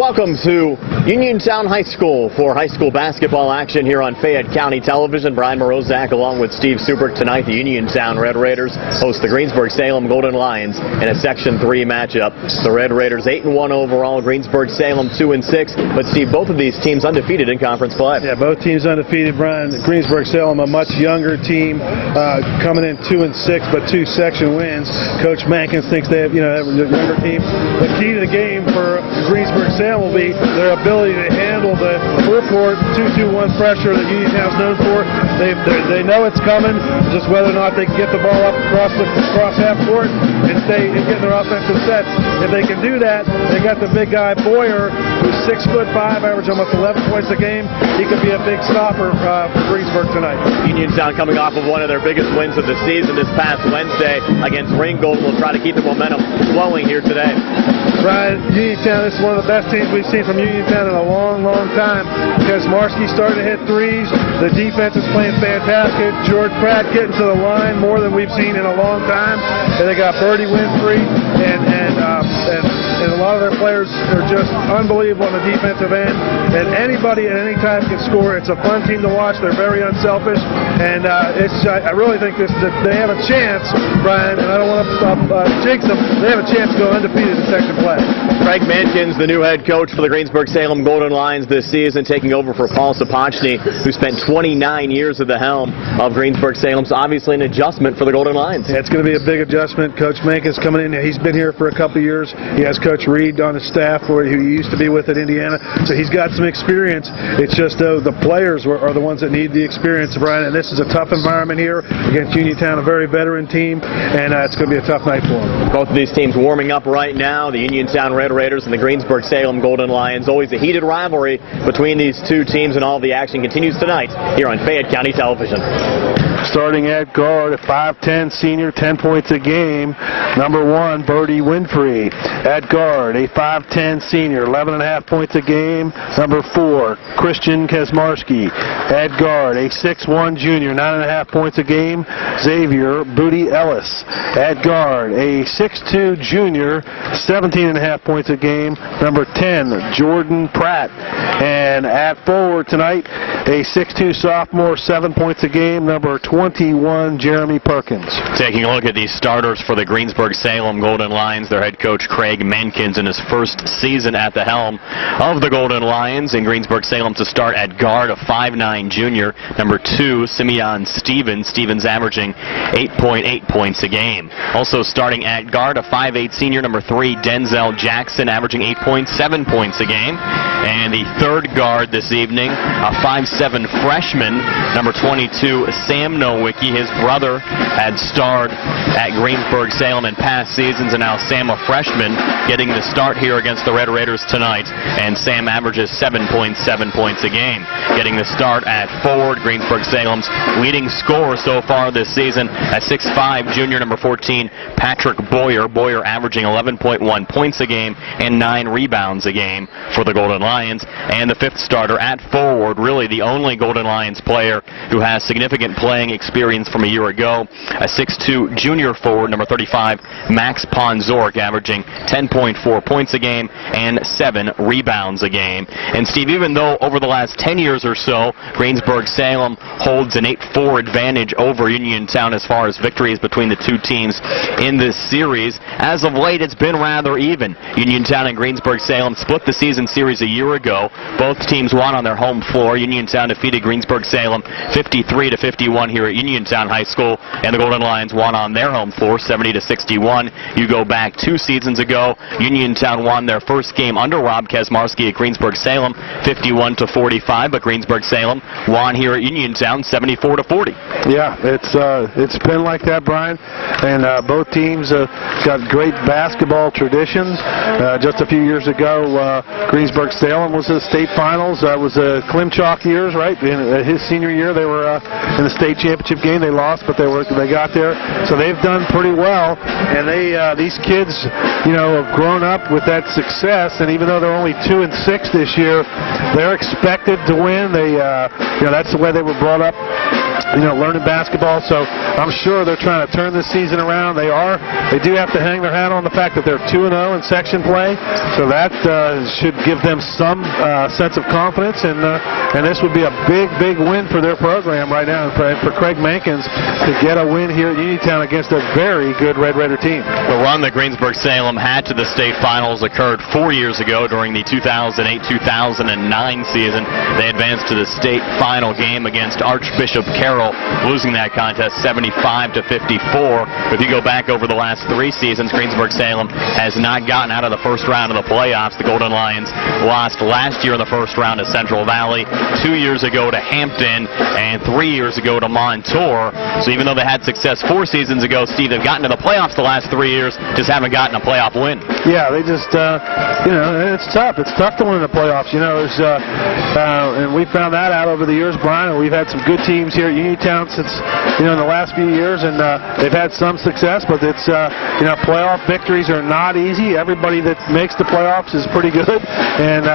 Welcome to Uniontown High School for high school basketball action here on Fayette County Television. Brian Morozak along with Steve Supert. Tonight the Uniontown Red Raiders host the Greensburg-Salem Golden Lions in a Section 3 matchup. The Red Raiders 8-1 overall, Greensburg-Salem 2-6. But Steve, both of these teams undefeated in conference play. Yeah, both teams undefeated, Brian. Greensburg-Salem, a much younger team, coming in 2-6, but 2 section wins. Coach Mankins thinks they have, a younger team. The key to the game for Greensburg-Salem will be their ability to handle the four-court 2-2-1 pressure that Uniontown's known for. They know it's coming, just whether or not they can get the ball up across half court and stay and get their offensive sets. If they can do that, they got the big guy Boyer, who's 6'5", average almost 11 points a game. He could be a big stopper for Greensburg tonight. Uniontown coming off of one of their biggest wins of the season this past Wednesday against Ringgold. Will try to keep the momentum flowing here today. Brian, Uniontown, this is one of the best teams we've seen from Uniontown in a long, long time. Kazmarski starting to hit threes. The defense is playing fantastic. George Pratt getting to the line more than we've seen in a long time. And they got Birdie Winfrey and a lot of their players are just unbelievable on the defensive end. And anybody at any time can score. It's a fun team to watch. They're very unselfish. And I really think that they have a chance, Brian, and I don't want to jinx them. They have a chance to go undefeated in section play. Craig Mankins, the new head coach for the Greensburg-Salem Golden Lions this season, taking over for Paul Sapochny, who spent 29 years at the helm of Greensburg-Salem. So obviously an adjustment for the Golden Lions. Yeah, it's going to be a big adjustment. Coach Mankins coming in. He's been here for a couple of years. He has Coach Reed on his staff, who he used to be with at Indiana. So he's got some experience. It's just the players are the ones that need the experience, Brian. And this is a tough environment here against Uniontown, a very veteran team, and it's going to be a tough night for them. Both of these teams warming up right now. The Uniontown Red Raiders and the Greensburg-Salem Golden Lions. Always a heated rivalry between these two teams, and all the action continues tonight here on Fayette County Television. Starting at guard, a 5'10 senior, 10 points a game. Number 1, Birdie Winfrey. At guard, a 5'10 senior, 11.5 points a game. Number 4, Christian Kazmarski. At guard, a 6'1 junior, 9.5 points a game. Xavier Booty Ellis. At guard, a 6'2 junior, 17.5 points a game. Number 10, Jordan Pratt. And at forward tonight, a 6'2 sophomore, 7 points a game. Number 21, Jeremy Perkins. Taking a look at these starters for the Greensburg-Salem Golden Lions, their head coach Craig Mankins in his first season at the helm of the Golden Lions. In Greensburg-Salem to start at guard, a 5'9 junior. Number 2, Simeon Stevens. Stevens averaging 8.8 points a game. Also starting at guard, a 5'8 senior. Number 3, Denzel Jackson, averaging 8.7 points a game. And the third guard this evening, a 5'7 freshman. Number 22, Sam Nowicki. His brother had starred at Greensburg-Salem in past seasons, and now Sam, a freshman, getting the start here against the Red Raiders tonight. And Sam averages 7.7 points a game. Getting the start at forward, Greensburg-Salem's leading scorer so far this season, a 6'5 junior, number 14, Patrick Boyer. Boyer averaging 11.1 points a game and 9 rebounds a game for the Golden Lions. And the fifth starter at forward, really the only Golden Lions player who has significant playing experience from a year ago, a 6'2 junior forward, number 35, Max Ponzork, averaging 10.4 points a game and 7 rebounds a game. And Steve, even though over the last 10 years or so, Greensburg-Salem holds an 8-4 advantage over Uniontown as far as victories between the two teams in this series, as of late it's been rather even. Uniontown and Greensburg-Salem split the season series a year ago. Both teams won on their home floor. Uniontown defeated Greensburg-Salem 53-51 here at Uniontown High School, and the Golden Lions won on their home floor 70-61. You go back 2 seasons ago, Uniontown won their first game under Rob Kazmarski at Greensburg-Salem 51-45, but Greensburg-Salem won here at Uniontown 74-40. Yeah, it's been like that, Brian, and both teams got great basketball traditions. Just a few years ago, Greensburg-Salem was in the state finals. That was Klimchak years, right? In his senior year, they were in the state championship game. They lost, but they got there. So they've done pretty well, and these kids, have grown up with that success. And even though they're only 2-6 this year, they're expected to win. That's the way they were brought up learning basketball. So I'm sure they're trying to turn this season around. They do have to hang their hat on the fact that they're 2-0 in section play. So that should give them some sense of confidence. And this would be a big win for their program right now. And for Craig Mankins to get a win here at Uniontown against a very good Red Raider team. The run that Greensburg-Salem had to the state finals occurred 4 years ago during the 2008-2009 season. They advanced to the state final game against Archbishop Carroll, losing that contest 75-54. If you go back over the last 3 seasons, Greensburg-Salem has not gotten out of the first round of the playoffs. The Golden Lions lost last year in the first round to Central Valley, 2 years ago to Hampton, and 3 years ago to Montour. So even though they had success 4 seasons ago, Steve, they've gotten to the playoffs the last 3 years, just haven't gotten a playoff win. Yeah, they just, it's tough. It's tough to win in the playoffs. And we found that out over the years, Brian. We've had some good teams here at Uniontown since, in the last few years, and they've had some success, but it's, playoff victories are not easy. Everybody that makes the playoffs is pretty good, and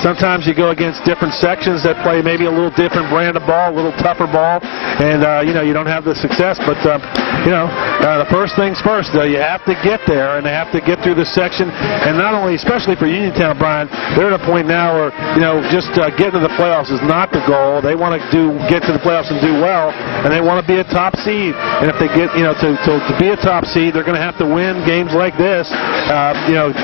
sometimes you go against different sections that play maybe a little different brand of ball, a little tougher ball, and, you don't have the success, but, the first things first, you have to get there, and they have to get through the section, and not only, especially for Uniontown, Brian, they're at a point now where, just getting to the playoffs is not the goal. They want to get to the playoffs and do well, and they want to be a top seed, and if they get, to be a top seed, they're going to have to win games like this,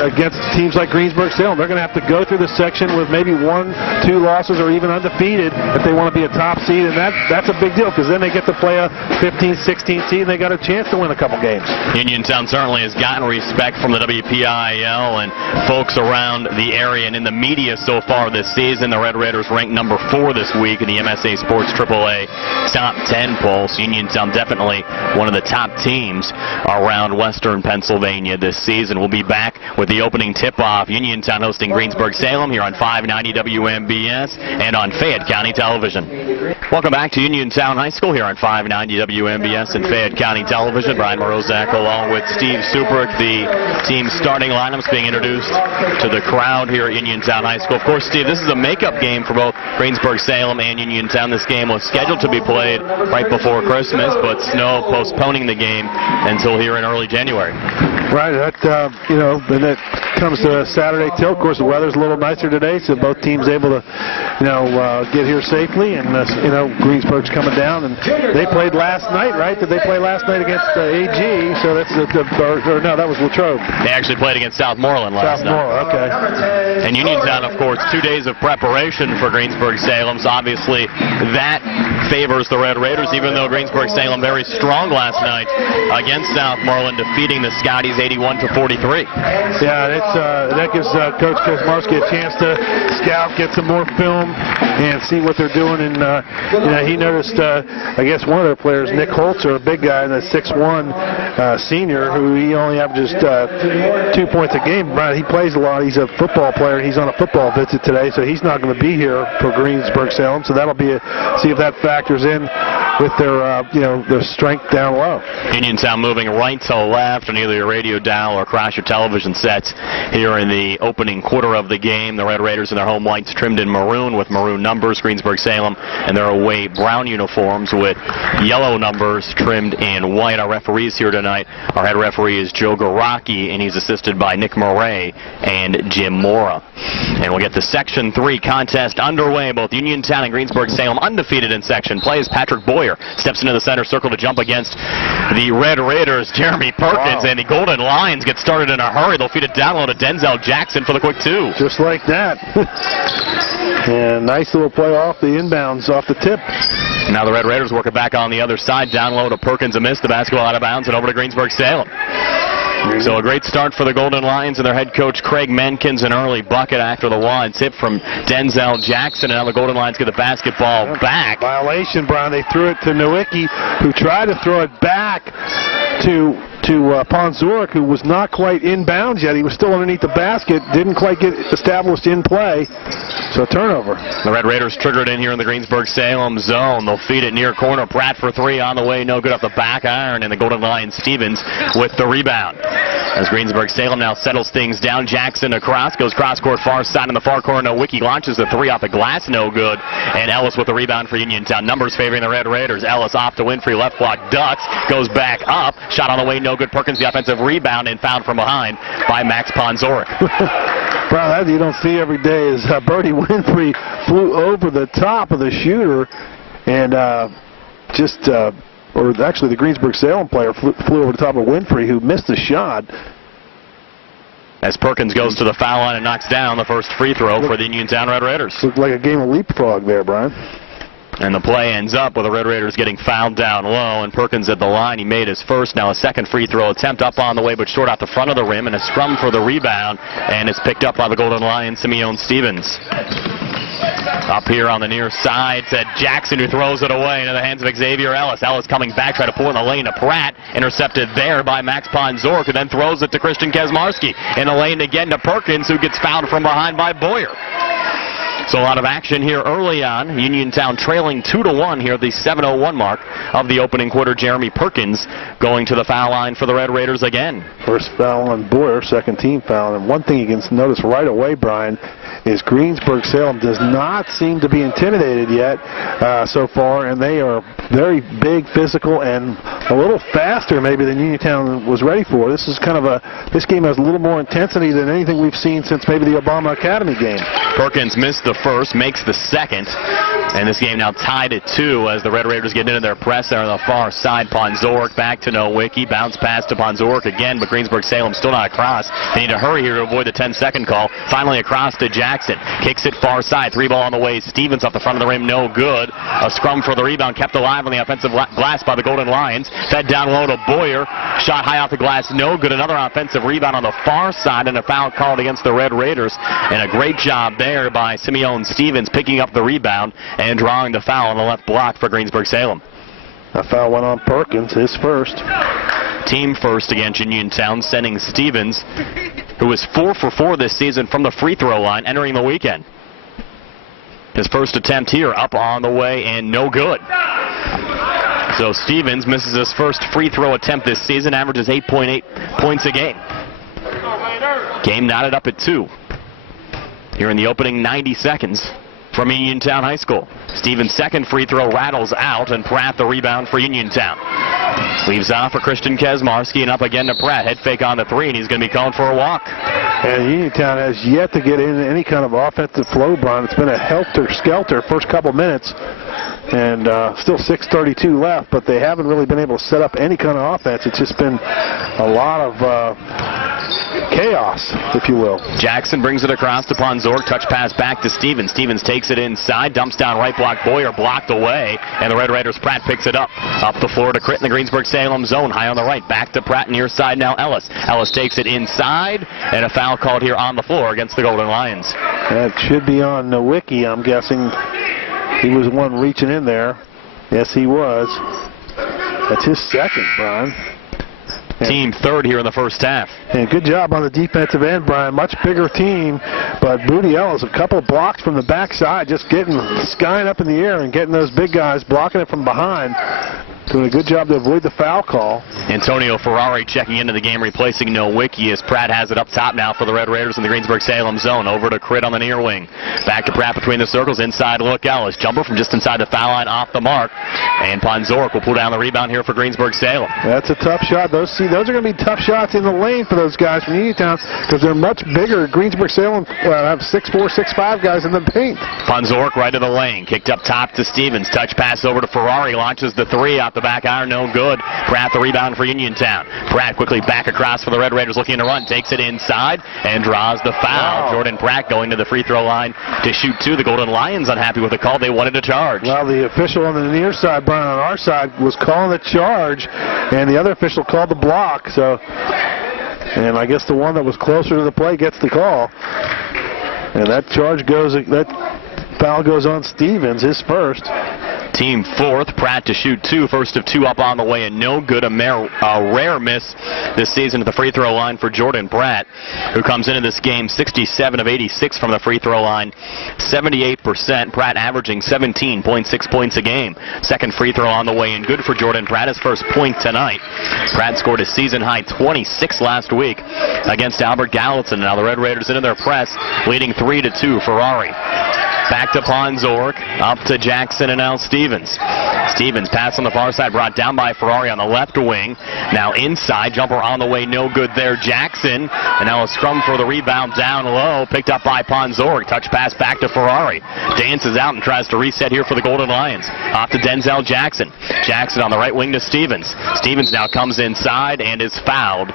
against teams like Greensburg-Salem. They're going to have to go through the section with maybe 1, 2 losses or even undefeated if they want to be a top seed, and that's a big deal because then they get to play a 15, 16 seed and they got a chance to win a couple games. Uniontown certainly has gotten respect from the WPIAL and folks around the area and in the media so far this season. The Red Raiders ranked number 4 this week in the MSA Sports AAA Top 10 poll. So Uniontown definitely one of the top teams around Western Pennsylvania this season. We'll be back with the opening tip-off. Uniontown hosting Greensburg-Salem here on 590 WMBS and on Fayette County Television. Welcome back to Uniontown High School here on 590 WMBS and Fayette County Television. Brian Morozak along with Steve Subrick. The team's starting lineups being introduced to the crowd here at Uniontown High School. Of course, Steve, this is a makeup game for both Greensburg-Salem and Uniontown. This game was scheduled to be played right before Christmas, but snow postponing the game until here in early January. Right, and it comes to Saturday tilt. Of course, the weather's a little nicer today, so both teams able to, get here safely. And Greensburg's coming down, and they played last night, right? Did they play last night against AG? So that's no, that was Latrobe. They actually played against Southmoreland last night. Okay. And Uniontown, of course, 2 days of preparation for Greensburg-Salem. So obviously, that favors the Red Raiders, even though Greensburg-Salem very strong last night against Southmoreland, defeating the Scotties 81-43. Yeah, that gives Coach Kosmarski a chance to scout, get some more film, and see what they're doing. And he noticed, I guess one of their players, Nick Holzer, a big guy, the 6'1" senior, who he only averages 2 points a game. But he plays a lot. He's a football player. He's on a football visit today, so he's not going to be here for Greensburg-Salem. So that'll be see if that factors in with their strength down low. Uniontown moving right to left on either your radio dial or across your television sets here in the opening quarter of the game. The Red Raiders in their home whites trimmed in maroon with maroon numbers. Greensburg-Salem and their away brown uniforms with yellow numbers trimmed in white. Our referees here tonight, our head referee is Joe Garaki, and he's assisted by Nick Murray and Jim Mora. And we'll get the Section 3 contest underway. Both Uniontown and Greensburg-Salem undefeated in section play as Patrick Boyer steps into the center circle to jump against the Red Raiders, Jeremy Perkins, and the Golden Lions get started in a hurry. They'll feed it down low to Denzel Jackson for the quick 2. Just like that. And nice little play off the inbounds, off the tip. Now the Red Raiders work it back on the other side, down low to Perkins, a miss. The basketball out of bounds and over to Greensburg-Salem. So a great start for the Golden Lions and their head coach Craig Menkins, an early bucket after the wide tip from Denzel Jackson. And now the Golden Lions get the basketball back. Violation, Brian. They threw it to Nowicki, who tried to throw it back to Ponzuric, who was not quite inbounds yet. He was still underneath the basket, didn't quite get established in play. So turnover. The Red Raiders triggered in here in the Greensburg-Salem zone. They'll feed it near corner. Pratt for 3 on the way, no good off the back iron, and the Golden Lions Stevens with the rebound. As Greensburg-Salem now settles things down. Jackson across, goes cross-court far side in the far corner. Nowicki launches the three off the glass, no good. And Ellis with the rebound for Uniontown. Numbers favoring the Red Raiders. Ellis off to Winfrey, left block, ducks, goes back up. Shot on the way, no good. Perkins the offensive rebound and fouled from behind by Max Ponzoric. Brown, that you don't see every day is Birdie Winfrey flew over the top of the shooter and or actually the Greensburg-Salem player flew over the top of Winfrey, who missed the shot. As Perkins goes to the foul line and knocks down the first free throw for the Uniontown Red Raiders. Looked like a game of leapfrog there, Brian. And the play ends up with the Red Raiders getting fouled down low, and Perkins at the line. He made his first, now a second free throw attempt up on the way, but short out the front of the rim, and a scrum for the rebound, and it's picked up by the Golden Lion, Simeon Stevens. Up here on the near side to Jackson, who throws it away into the hands of Xavier Ellis. Ellis coming back, try to pull in the lane to Pratt. Intercepted there by Max Ponzoric, who then throws it to Christian Kesmarski. In the lane again to Perkins, who gets fouled from behind by Boyer. So a lot of action here early on. Uniontown trailing 2-1 here at the 7:01 mark of the opening quarter. Jeremy Perkins going to the foul line for the Red Raiders again. First foul on Boyer, second team foul. And one thing you can notice right away, Brian, is Greensburg-Salem does not seem to be intimidated yet so far, and they are very big, physical, and a little faster maybe than Uniontown was ready for. This is this game has a little more intensity than anything we've seen since maybe the Obama Academy game. Perkins missed the first, makes the second, and this game now tied at 2 as the Red Raiders get into their press there on the far side. Ponzoric back to Nowicki, bounce pass to Ponzoric again, but Greensburg-Salem still not across. They need to hurry here to avoid the 10-second call. Finally across to Jackson, kicks it far side, 3 ball on the way. Stevens off the front of the rim, no good. A scrum for the rebound, kept alive on the offensive glass by the Golden Lions. Fed down low to Boyer, shot high off the glass, no good. Another offensive rebound on the far side, and a foul called against the Red Raiders. And a great job there by Simeon Stevens picking up the rebound and drawing the foul on the left block for Greensburg-Salem. A foul went on Perkins, his first. Team first against Uniontown, sending Stevens, who was 4 for 4 this season from the free throw line, entering the weekend. His first attempt here, up on the way, and no good. So Stevens misses his first free throw attempt this season, averages 8.8 points a game. Game knotted up at 2. Here in the opening 90 seconds from Uniontown High School. Stevens' second free throw rattles out, and Pratt the rebound for Uniontown. Leaves off for Christian Kesmarski, and up again to Pratt. Head fake on the 3, and he's going to be called for a walk. And Uniontown has yet to get into any kind of offensive flow, Brian. It's been a helter-skelter first couple minutes, and still 6:32 left, but they haven't really been able to set up any kind of offense. It's just been a lot of chaos, if you will. Jackson brings it across to Ponzoric. Touch pass back to Stevens. Stevens takes it inside, dumps down right block. Boyer blocked away, and the Red Raiders, Pratt picks it up. Up the floor to Crit in the Greensburg-Salem zone. High on the right. Back to Pratt near side now Ellis. Ellis takes it inside, and a foul called here on the floor against the Golden Lions. That should be on Nowicki, I'm guessing. He was the one reaching in there. Yes, he was. That's his second, Brian. Team third here in the first half. And good job on the defensive end, Brian. Much bigger team, but Booty Ellis, a couple blocks from the backside, just skying up in the air and getting those big guys, blocking it from behind. Doing a good job to avoid the foul call. Antonio Ferrari checking into the game, replacing Nowicki, as Pratt has it up top now for the Red Raiders in the Greensburg-Salem zone. Over to Crit on the near wing. Back to Pratt between the circles. Inside look Ellis. Jumper from just inside the foul line, off the mark. And Ponzoric will pull down the rebound here for Greensburg-Salem. That's a tough shot. Those are going to be tough shots in the lane for those guys from Uniontown, because they're much bigger. Greensburg-Salem have 6'4", 6'5" guys in the paint. Ponzoric right of the lane. Kicked up top to Stevens. Touch pass over to Ferrari. Launches the 3 out the back iron. No good. Pratt the rebound for Uniontown. Pratt quickly back across for the Red Raiders, looking to run. Takes it inside and draws the foul. Wow. Jordan Pratt going to the free throw line to shoot 2. The Golden Lions unhappy with the call. They wanted to charge. Well, the official on the near side, Brian, on our side, was calling the charge, and the other official called the block. So, and I guess the one that was closer to the play gets the call. And that foul goes on Stevens, his first. Team fourth. Pratt to shoot 2. First of 2 up on the way and no good. A rare miss this season at the free throw line for Jordan Pratt, who comes into this game 67 of 86 from the free throw line, 78%. Pratt averaging 17.6 points a game. Second free throw on the way and good for Jordan Pratt. His first point tonight. Pratt scored a season-high 26 last week against Albert Gallatin. Now the Red Raiders into their press, leading 3-2. Ferrari back to Ponzork, up to Jackson and now Stevens. Stevens pass on the far side, brought down by Ferrari on the left wing. Now inside, jumper on the way, no good there. Jackson, and now a scrum for the rebound down low, picked up by Ponzork. Touch pass back to Ferrari. Dances out and tries to reset here for the Golden Lions. Off to Denzel Jackson. Jackson on the right wing to Stevens. Stevens now comes inside and is fouled.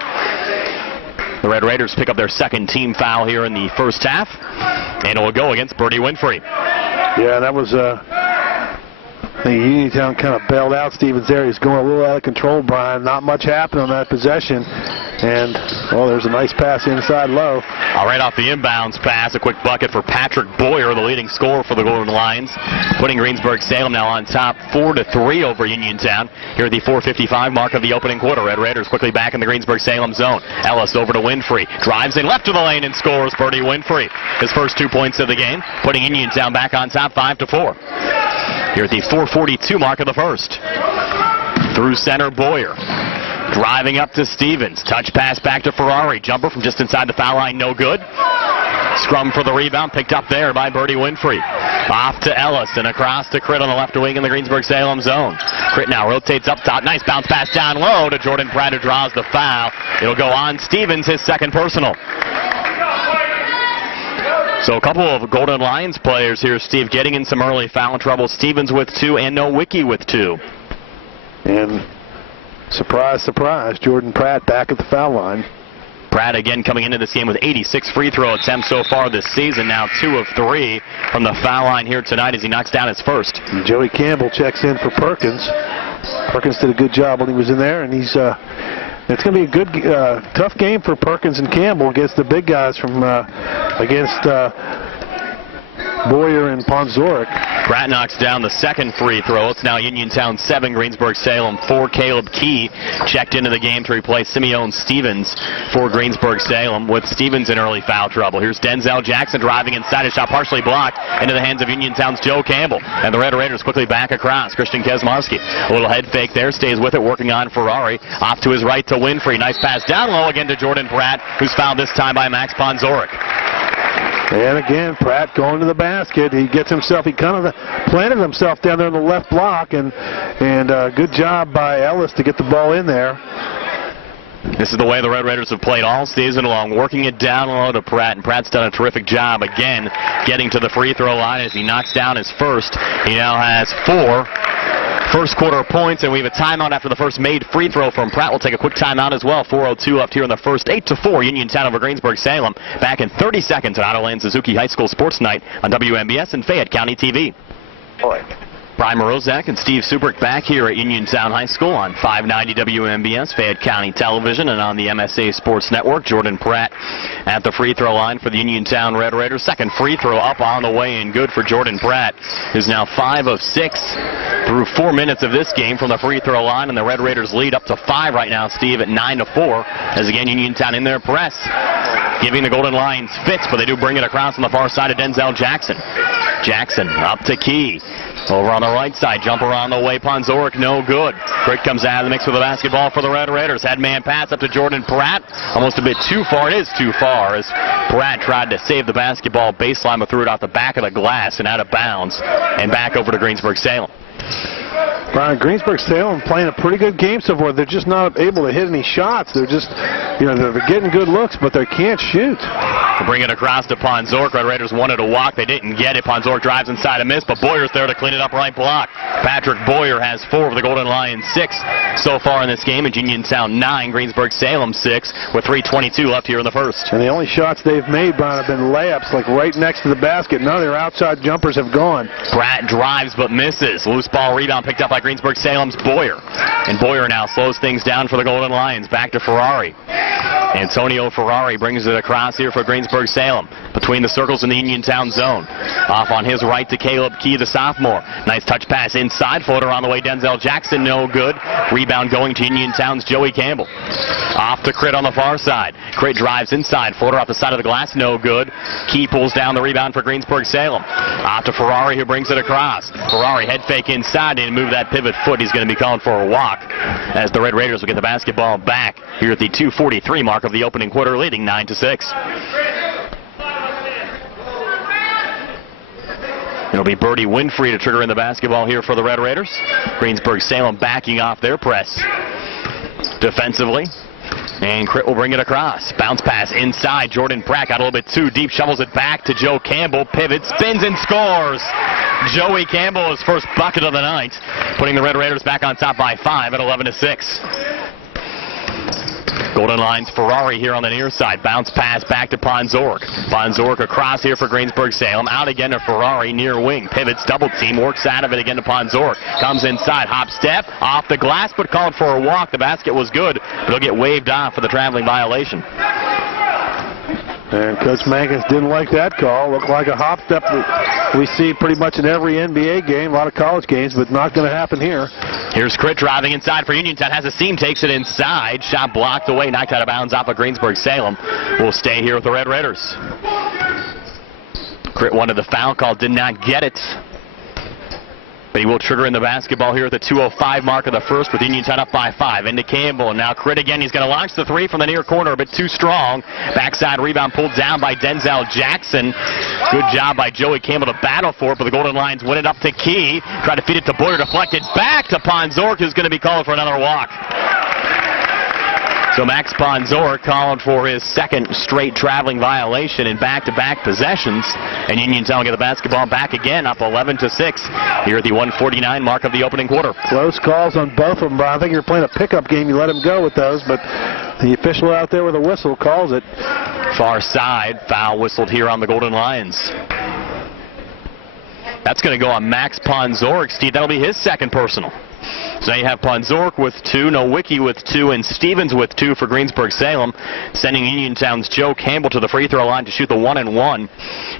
The Red Raiders pick up their second team foul here in the first half, and it will go against Birdie Winfrey. Yeah, that was I think Uniontown kind of bailed out Stevens there. He's going a little out of control, Brian. Not much happened on that possession. And, well, there's a nice pass inside low. All right, off the inbounds pass, a quick bucket for Patrick Boyer, the leading scorer for the Golden Lions, putting Greensburg-Salem now on top 4-3 over Uniontown here at the 4:55 mark of the opening quarter. Red Raiders quickly back in the Greensburg-Salem zone. Ellis over to Winfrey. Drives in left of the lane and scores. Birdie Winfrey. His first 2 points of the game, putting Uniontown back on top 5-4. Here at the 4:42 mark of the first. Through center, Boyer. Driving up to Stevens. Touch pass back to Ferrari. Jumper from just inside the foul line, no good. Scrum for the rebound, picked up there by Birdie Winfrey. Off to Ellis and across to Critt on the left wing in the Greensburg-Salem zone. Critt now rotates up top. Nice bounce pass down low to Jordan Pratt, who draws the foul. It'll go on Stevens, his second personal. So a couple of Golden Lions players here, Steve, getting in some early foul trouble. Stevens with 2 and Nowicki with 2. And surprise, surprise, Jordan Pratt back at the foul line. Pratt again coming into this game with 86 free throw attempts so far this season. Now 2 of 3 from the foul line here tonight as he knocks down his first. And Joey Campbell checks in for Perkins. Perkins did a good job when he was in there, and he's it's going to be a good, tough game for Perkins and Campbell against the big guys from against Boyer and Ponzork. Pratt knocks down the second free throw. It's now Uniontown 7, Greensburg-Salem 4. Caleb Key checked into the game to replace Simeon Stevens for Greensburg-Salem, with Stevens in early foul trouble. Here's Denzel Jackson driving inside, a shot partially blocked into the hands of Uniontown's Joe Campbell. And the Red Raiders quickly back across. Christian Kesmarski, a little head fake there, stays with it, working on Ferrari. Off to his right to Winfrey. Nice pass down low again to Jordan Pratt, who's fouled this time by Max Ponzorek. And again, Pratt going to the basket. He gets himself, he kind of planted himself down there in the left block, and good job by Ellis to get the ball in there. This is the way the Red Raiders have played all season long, working it down low to Pratt, and Pratt's done a terrific job again getting to the free throw line as he knocks down his first. He now has 4 first quarter points, and we have a timeout after the first made free throw from Pratt. We'll take a quick timeout as well. 4:02 left here in the first. 8-4 Uniontown over Greensburg-Salem. Back in 30 seconds on Otto Lane Suzuki High School Sports Night on WMBS and Fayette County TV. Brian Morozak and Steve Subrick back here at Uniontown High School on 590 WMBS, Fayette County Television, and on the MSA Sports Network. Jordan Pratt at the free throw line for the Uniontown Red Raiders. Second free throw up on the way and good for Jordan Pratt, who's now 5 of 6 through 4 minutes of this game from the free throw line, and the Red Raiders lead up to 5 right now, Steve, at 9-4, as again Uniontown in their press, giving the Golden Lions fits, but they do bring it across on the far side of Denzel Jackson. Jackson up to Key. Over on the right side, jumper on the way, Ponzorek, no good. Critt comes out of the mix with a basketball for the Red Raiders. Headman pass up to Jordan Pratt, almost a bit too far. It is too far as Pratt tried to save the basketball baseline, but threw it off the back of the glass and out of bounds, and back over to Greensburg-Salem. Brian, Greensburg-Salem playing a pretty good game so far. They're just not able to hit any shots. They're just, they're getting good looks, but they can't shoot. To bring it across to Ponzorek. Red Raiders wanted to walk. They didn't get it. Ponzorek drives inside a miss, but Boyer's there to clean it up right block. Patrick Boyer has 4 of the Golden Lions 6 so far in this game, and Uniontown 9, Greensburg-Salem 6, with 3:22 left here in the first. And the only shots they've made, Brian, have been layups, like right next to the basket. None of their outside jumpers have gone. Pratt drives but misses. Loose ball rebound picked up by Greensburg-Salem's Boyer. And Boyer now slows things down for the Golden Lions. Back to Ferrari. Antonio Ferrari brings it across here for Greensburg-Salem. Between the circles in the Uniontown zone. Off on his right to Caleb Key, the sophomore. Nice touch pass inside. Floater on the way. Denzel Jackson, no good. Rebound going to Uniontown's Joey Campbell. Off to Crit on the far side. Crit drives inside. Floater off the side of the glass, no good. Key pulls down the rebound for Greensburg-Salem. Off to Ferrari, who brings it across. Ferrari head fake inside and move that pivot foot. He's going to be calling for a walk as the Red Raiders will get the basketball back here at the 2:43 mark of the opening quarter, leading 9-6. It'll be Birdie Winfrey to trigger in the basketball here for the Red Raiders. Greensburg-Salem backing off their press defensively. And Crit will bring it across. Bounce pass inside. Jordan Pratt got a little bit too deep. Shovels it back to Joe Campbell. Pivot, spins, and scores. Joey Campbell, his first bucket of the night, putting the Red Raiders back on top by 5 at 11-6. Golden Lions Ferrari here on the near side. Bounce pass back to Ponzork. Ponzork across here for Greensburg-Salem. Out again to Ferrari near wing. Pivots, double team, works out of it again to Ponzork. Comes inside, hop step, off the glass, but called for a walk. The basket was good, but it'll get waved off for the traveling violation. And Coach Mankins didn't like that call. Looked like a hop step that we see pretty much in every NBA game, a lot of college games, but not going to happen here. Here's Crit driving inside for Uniontown. Has a seam, takes it inside. Shot blocked away, knocked out of bounds off of Greensburg-Salem. Will stay here with the Red Raiders. Crit wanted the foul call, did not get it. But he will trigger in the basketball here at the 2:05 mark of the first with Uniontown up by 5. Into Campbell, and now Crit again. He's going to launch the three from the near corner, but too strong. Backside rebound pulled down by Denzel Jackson. Good job by Joey Campbell to battle for it, but the Golden Lions win it up to Key. Tried to feed it to Boyer, deflected back to Ponzork, who's going to be calling for another walk. So Max Ponzork calling for his second straight traveling violation in back-to-back possessions. And Uniontown will get the basketball back again, up 11-6 here at the 1:49 mark of the opening quarter. Close calls on both of them, Brian. I think you're playing a pickup game. You let him go with those, but the official out there with a whistle calls it. Far side, foul whistled here on the Golden Lions. That's going to go on Max Ponzork, Steve. That'll be his second personal. So now you have Ponzork with 2, Nowicki with 2, and Stevens with 2 for Greensburg-Salem, sending Uniontown's Joe Campbell to the free throw line to shoot the 1-and-1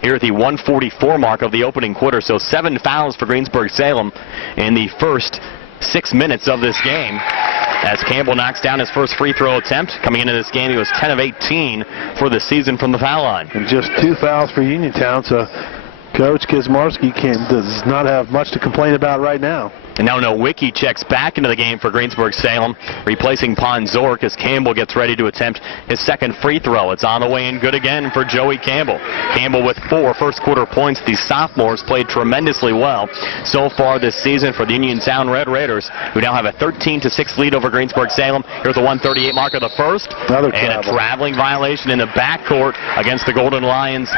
here at the 1:44 mark of the opening quarter. So 7 fouls for Greensburg-Salem in the first 6 minutes of this game, as Campbell knocks down his first free throw attempt. Coming into this game, he was 10 of 18 for the season from the foul line. And just 2 fouls for Uniontown, so Coach Kizmarski does not have much to complain about right now. And now Nowicki checks back into the game for Greensburg-Salem, replacing Ponzork as Campbell gets ready to attempt his second free throw. It's on the way and good again for Joey Campbell. Campbell with 4 first quarter points. The sophomores played tremendously well so far this season for the Uniontown Red Raiders, who now have a 13-6 lead over Greensburg-Salem. Here's the 1:38 mark of the first. And a traveling violation in the backcourt against the Golden Lions.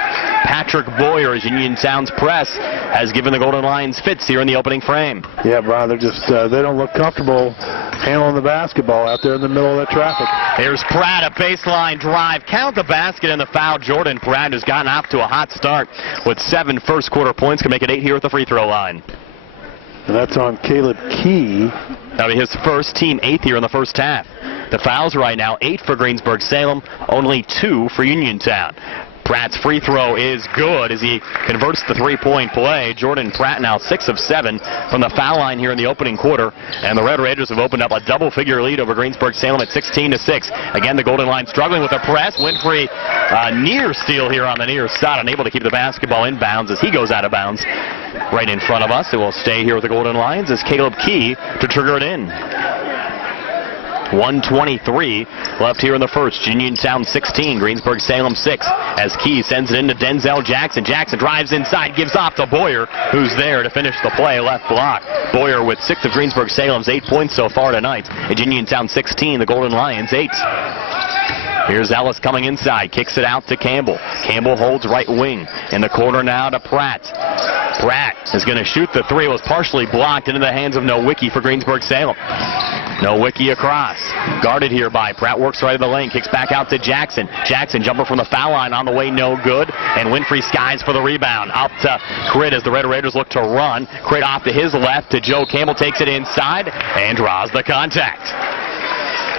Patrick Boyer, as Uniontown's press, has given the Golden Lions fits here in the opening frame. Yeah, Brian, they're just, they don't look comfortable handling the basketball out there in the middle of that traffic. Here's Pratt, a baseline drive. Count the basket and the foul. Jordan Pratt has gotten off to a hot start with 7 first quarter points. Can make it 8 here at the free throw line. And that's on Caleb Key. That'll be his first, team 8th here in the first half. The fouls right now, 8 for Greensburg-Salem, only 2 for Uniontown. Pratt's free throw is good as he converts the three-point play. Jordan Pratt now 6 of 7 from the foul line here in the opening quarter. And the Red Raiders have opened up a double-figure lead over Greensburg-Salem at 16-6. Again, the Golden Lions struggling with the press. Winfrey near steal here on the near side, unable to keep the basketball in bounds as he goes out of bounds right in front of us. It will stay here with the Golden Lions as Caleb Key to trigger it in. 1:23 left here in the first. Uniontown 16, Greensburg-Salem 6. As Key sends it into Denzel Jackson. Jackson drives inside, gives off to Boyer, who's there to finish the play, left block. Boyer with 6 of Greensburg-Salem's 8 points so far tonight. At Uniontown 16, the Golden Lions 8. Here's Ellis coming inside, kicks it out to Campbell. Campbell holds right wing. In the corner now to Pratt. Pratt is going to shoot the 3. It was partially blocked into the hands of Nowicki for Greensburg-Salem. Nowicki across. Guarded here by Pratt. Works right of the lane. Kicks back out to Jackson. Jackson jumper from the foul line on the way. No good. And Winfrey skies for the rebound. Up to Crit as the Red Raiders look to run. Crit off to his left to Joe Campbell. Takes it inside and draws the contact.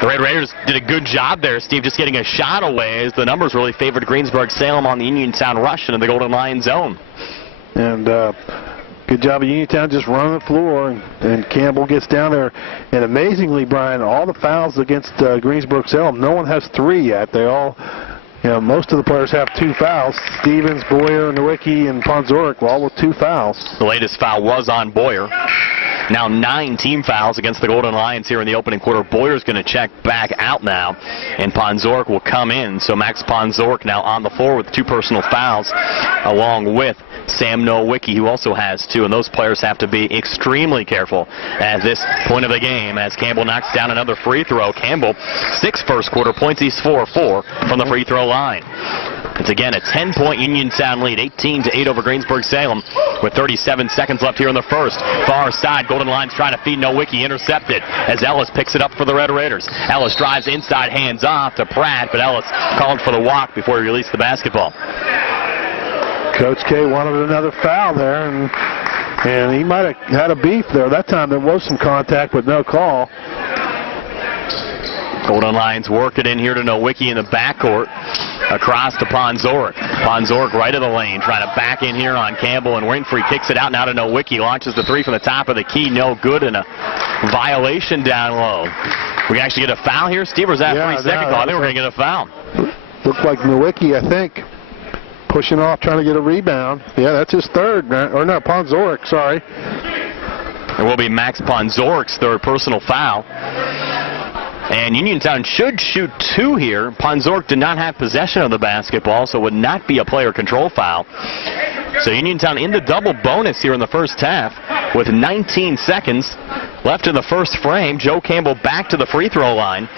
The Red Raiders did a good job there, Steve, just getting a shot away as the numbers really favored Greensburg-Salem on the Uniontown rush into the Golden Lion zone. And good job of Uniontown just running the floor, and Campbell gets down there. And amazingly, Brian, all the fouls against Greensburg-Salem, no one has 3 yet. They all, most of the players have 2 fouls. Stevens, Boyer, Nowicki, and Ponzoric all with 2 fouls. The latest foul was on Boyer. Now 9 team fouls against the Golden Lions here in the opening quarter. Boyer's going to check back out now, and Ponzoric will come in. So Max Ponzoric now on the floor with 2 personal fouls, along with Sam Nowicki, who also has 2. And those players have to be extremely careful at this point of the game as Campbell knocks down another free throw. Campbell, 6 first quarter points. He's 4-4 from the free throw line. It's again a 10-point Uniontown lead, 18-8 over Greensburg-Salem with 37 seconds left here in the first. Far side, Golden Lions trying to feed Nowicki, intercepted as Ellis picks it up for the Red Raiders. Ellis drives inside, hands off to Pratt, but Ellis called for the walk before he released the basketball. Coach K wanted another foul there, and he might have had a beef there. That time there was some contact, but no call. Golden Lions work it in here to Nowicki in the backcourt. Across to Ponzoric. Ponzoric right of the lane, trying to back in here on Campbell, and Winfrey kicks it out now to Nowicki. Launches the 3 from the top of the key. No good, and a violation down low. We can actually get a foul here, Steve, or is that a 3-second call? I think we're going to get a foul. Looked like Nowicki, I think, pushing off, trying to get a rebound. Yeah, that's his 3rd. Or no, Ponzoric, sorry. It will be Max Ponzoric's 3rd personal foul. And Uniontown should shoot 2 here. Ponzoric did not have possession of the basketball, so it would not be a player control foul. So Uniontown in the double bonus here in the first half with 19 seconds left in the first frame. Joe Campbell back to the free throw line.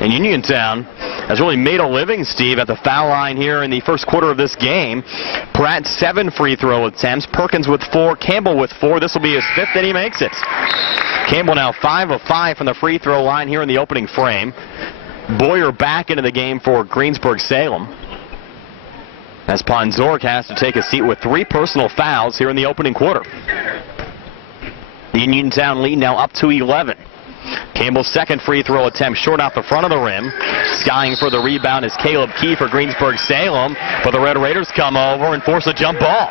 And Uniontown has really made a living, Steve, at the foul line here in the first quarter of this game. Pratt 7 free throw attempts. Perkins with 4. Campbell with 4. This will be his 5th, and he makes it. Campbell now 5 of 5 from the free throw line here in the opening frame. Boyer back into the game for Greensburg-Salem, as Ponzoric has to take a seat with 3 personal fouls here in the opening quarter. The Uniontown lead now up to 11. Campbell's 2nd free throw attempt short off the front of the rim. Skying for the rebound is Caleb Key for Greensburg-Salem, but the Red Raiders come over and force a jump ball.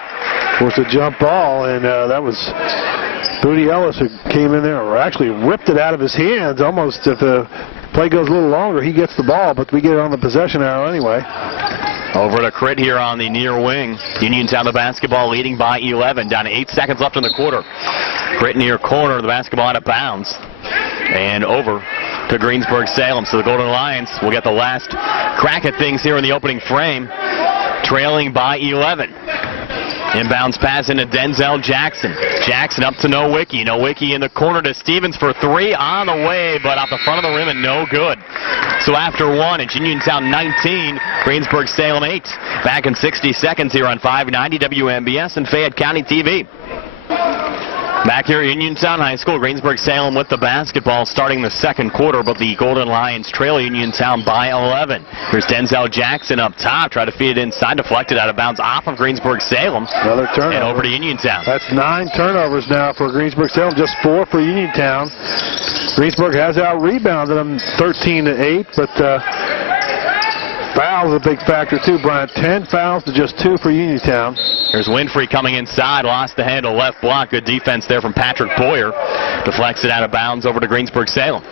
And that was Booty Ellis who came in there, or actually ripped it out of his hands almost. If the play goes a little longer, he gets the ball, but we get it on the possession arrow anyway. Over to Crit here on the near wing. Uniontown the basketball leading by 11, down to 8 seconds left in the quarter. Crit near corner, the basketball out of bounds. And over to Greensburg-Salem. So the Golden Lions will get the last crack at things here in the opening frame, trailing by 11. Inbounds pass into Denzel Jackson. Jackson up to Nowicki. Nowicki in the corner to Stevens for 3 on the way, but off the front of the rim and no good. So after 1, it's Uniontown 19, Greensburg-Salem 8. Back in 60 seconds here on 590 WMBS and Fayette County TV. Back here at Uniontown High School, Greensburg-Salem with the basketball starting the second quarter, but the Golden Lions trail Uniontown by 11. Here's Denzel Jackson up top, try to feed it inside, deflected out of bounds off of Greensburg-Salem. Another turnover. And over to Uniontown. That's 9 turnovers now for Greensburg-Salem, just 4 for Uniontown. Greensburg has out-rebounded them 13-8, but fouls a big factor too, Brian. 10 fouls to just 2 for Uniontown. Here's Winfrey coming inside, lost the handle, left block. Good defense there from Patrick Boyer. Deflects it out of bounds over to Greensburg-Salem.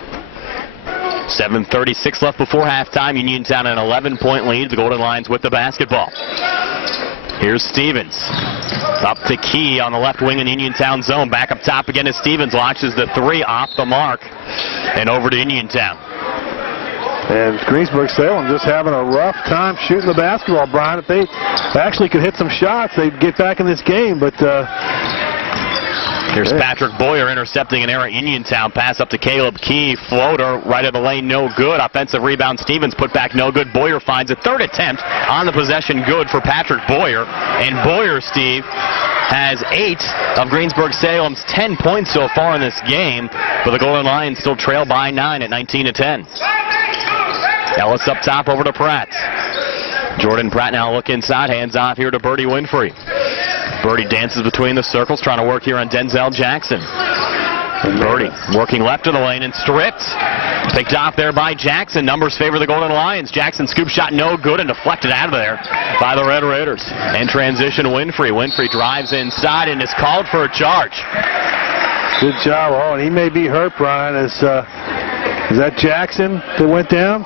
7:36 left before halftime. Uniontown an 11-point lead. The Golden Lions with the basketball. Here's Stevens. Up to Key on the left wing in Uniontown zone. Back up top again is Stevens. Launches the 3 off the mark. And over to Uniontown. And Greensburg-Salem just having a rough time shooting the basketball, Brian. If they actually could hit some shots, they'd get back in this game. But here's Patrick Boyer intercepting an error at Uniontown. Pass up to Caleb Key. Floater right of the lane, no good. Offensive rebound, Stevens put back, no good. Boyer finds a 3rd attempt on the possession, good for Patrick Boyer. And Boyer, Steve, has 8 of Greensburg-Salem's 10 points so far in this game, but the Golden Lions still trail by 9 at 19-10. Ellis up top over to Pratt. Jordan Pratt now look inside, hands off here to Birdie Winfrey. Birdie dances between the circles, trying to work here on Denzel Jackson. Birdie working left of the lane and stripped. Picked off there by Jackson. Numbers favor the Golden Lions. Jackson's scoop shot no good and deflected out of there by the Red Raiders. And transition Winfrey. Winfrey drives inside and is called for a charge. Good job. Oh, and he may be hurt, Brian. Is that Jackson that went down?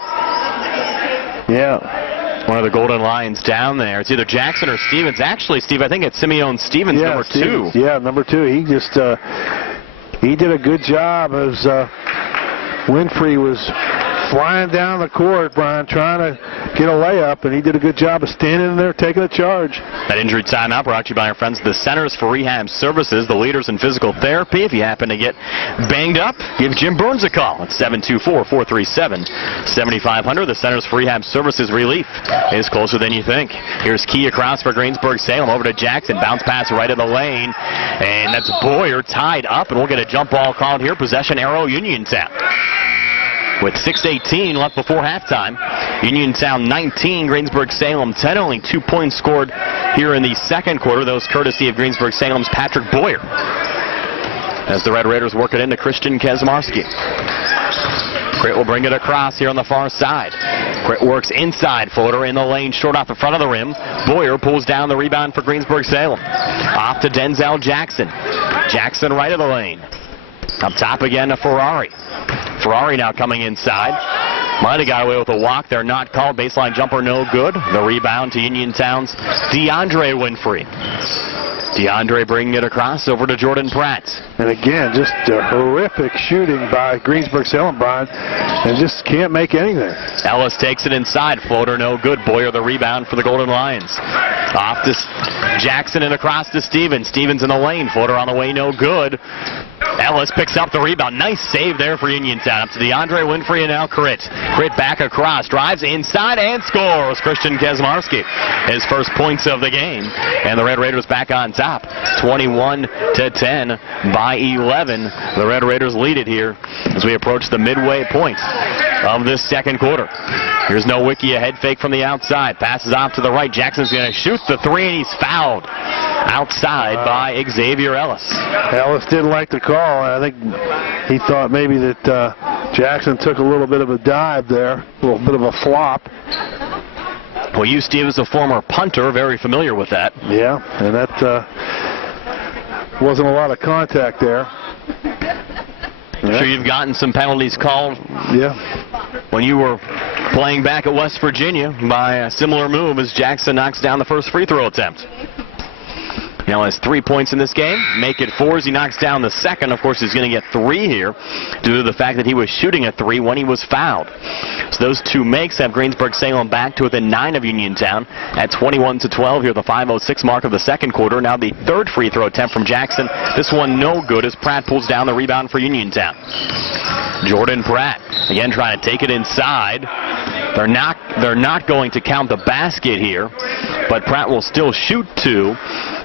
Yeah. One of the Golden Lions down there. It's either Jackson or Stevens. Actually, Steve, I think it's Simeon Stevens, number Stevens. 2. Yeah, number 2. He just he did a good job as Winfrey was flying down the court, Brian, trying to get a layup, and he did a good job of standing in there taking a charge. That injury timeout brought to you by our friends at the Centers for Rehab Services, the leaders in physical therapy. If you happen to get banged up, give Jim Burns a call at 724-437-7500. The Centers for Rehab Services relief is closer than you think. Here's Key across for Greensburg-Salem over to Jackson. Bounce pass right of the lane, and that's Boyer tied up, and we'll get a jump ball called here. Possession arrow Uniontown. With 6:18 left before halftime. Uniontown 19, Greensburg-Salem 10. Only 2 points scored here in the second quarter. Those courtesy of Greensburg-Salem's Patrick Boyer. As the Red Raiders work it into Christian Kaczmarski. Crit will bring it across here on the far side. Crit works inside. Floater in the lane, short off the front of the rim. Boyer pulls down the rebound for Greensburg-Salem. Off to Denzel Jackson. Jackson right of the lane. Up top again to Ferrari. Ferrari now coming inside. Might have got away with a walk there, not called. Baseline jumper no good. The rebound to Uniontown's DeAndre Winfrey. DeAndre bringing it across over to Jordan Pratt. And again, just a horrific shooting by Greensburg-Salem, Brian, and just can't make anything. Ellis takes it inside. Floater no good. Boyer the rebound for the Golden Lions. Off to Jackson and across to Stevens. Stevens in the lane. Floater on the way no good. Ellis picks up the rebound. Nice save there for Uniontown. Up to DeAndre Winfrey and now Crit. Crit back across. Drives inside and scores. Christian Kaczmarski. His first points of the game. And the Red Raiders back on top. 21-10 by 11. The Red Raiders lead it here as we approach the midway point of this second quarter. Here's Nowicki, a head fake from the outside. Passes off to the right. Jackson's going to shoot the three, and he's fouled outside by Xavier Ellis. Ellis didn't like the call. I think he thought maybe that Jackson took a little bit of a dive there, a little bit of a flop. Well, you, Steve, as a former punter, very familiar with that. Yeah, and that wasn't a lot of contact there. I'm sure you've gotten some penalties called when you were playing back at West Virginia by a similar move as Jackson knocks down the first free throw attempt. Now has 3 points in this game. Make it 4 as he knocks down the second. Of course, he's going to get 3 here due to the fact that he was shooting a 3 when he was fouled. So those 2 makes have Greensburg-Salem back to within 9 of Uniontown at 21-12 here, the 5:06 mark of the second quarter. Now the third free throw attempt from Jackson. This one no good as Pratt pulls down the rebound for Uniontown. Jordan Pratt again trying to take it inside. They're not going to count the basket here, but Pratt will still shoot 2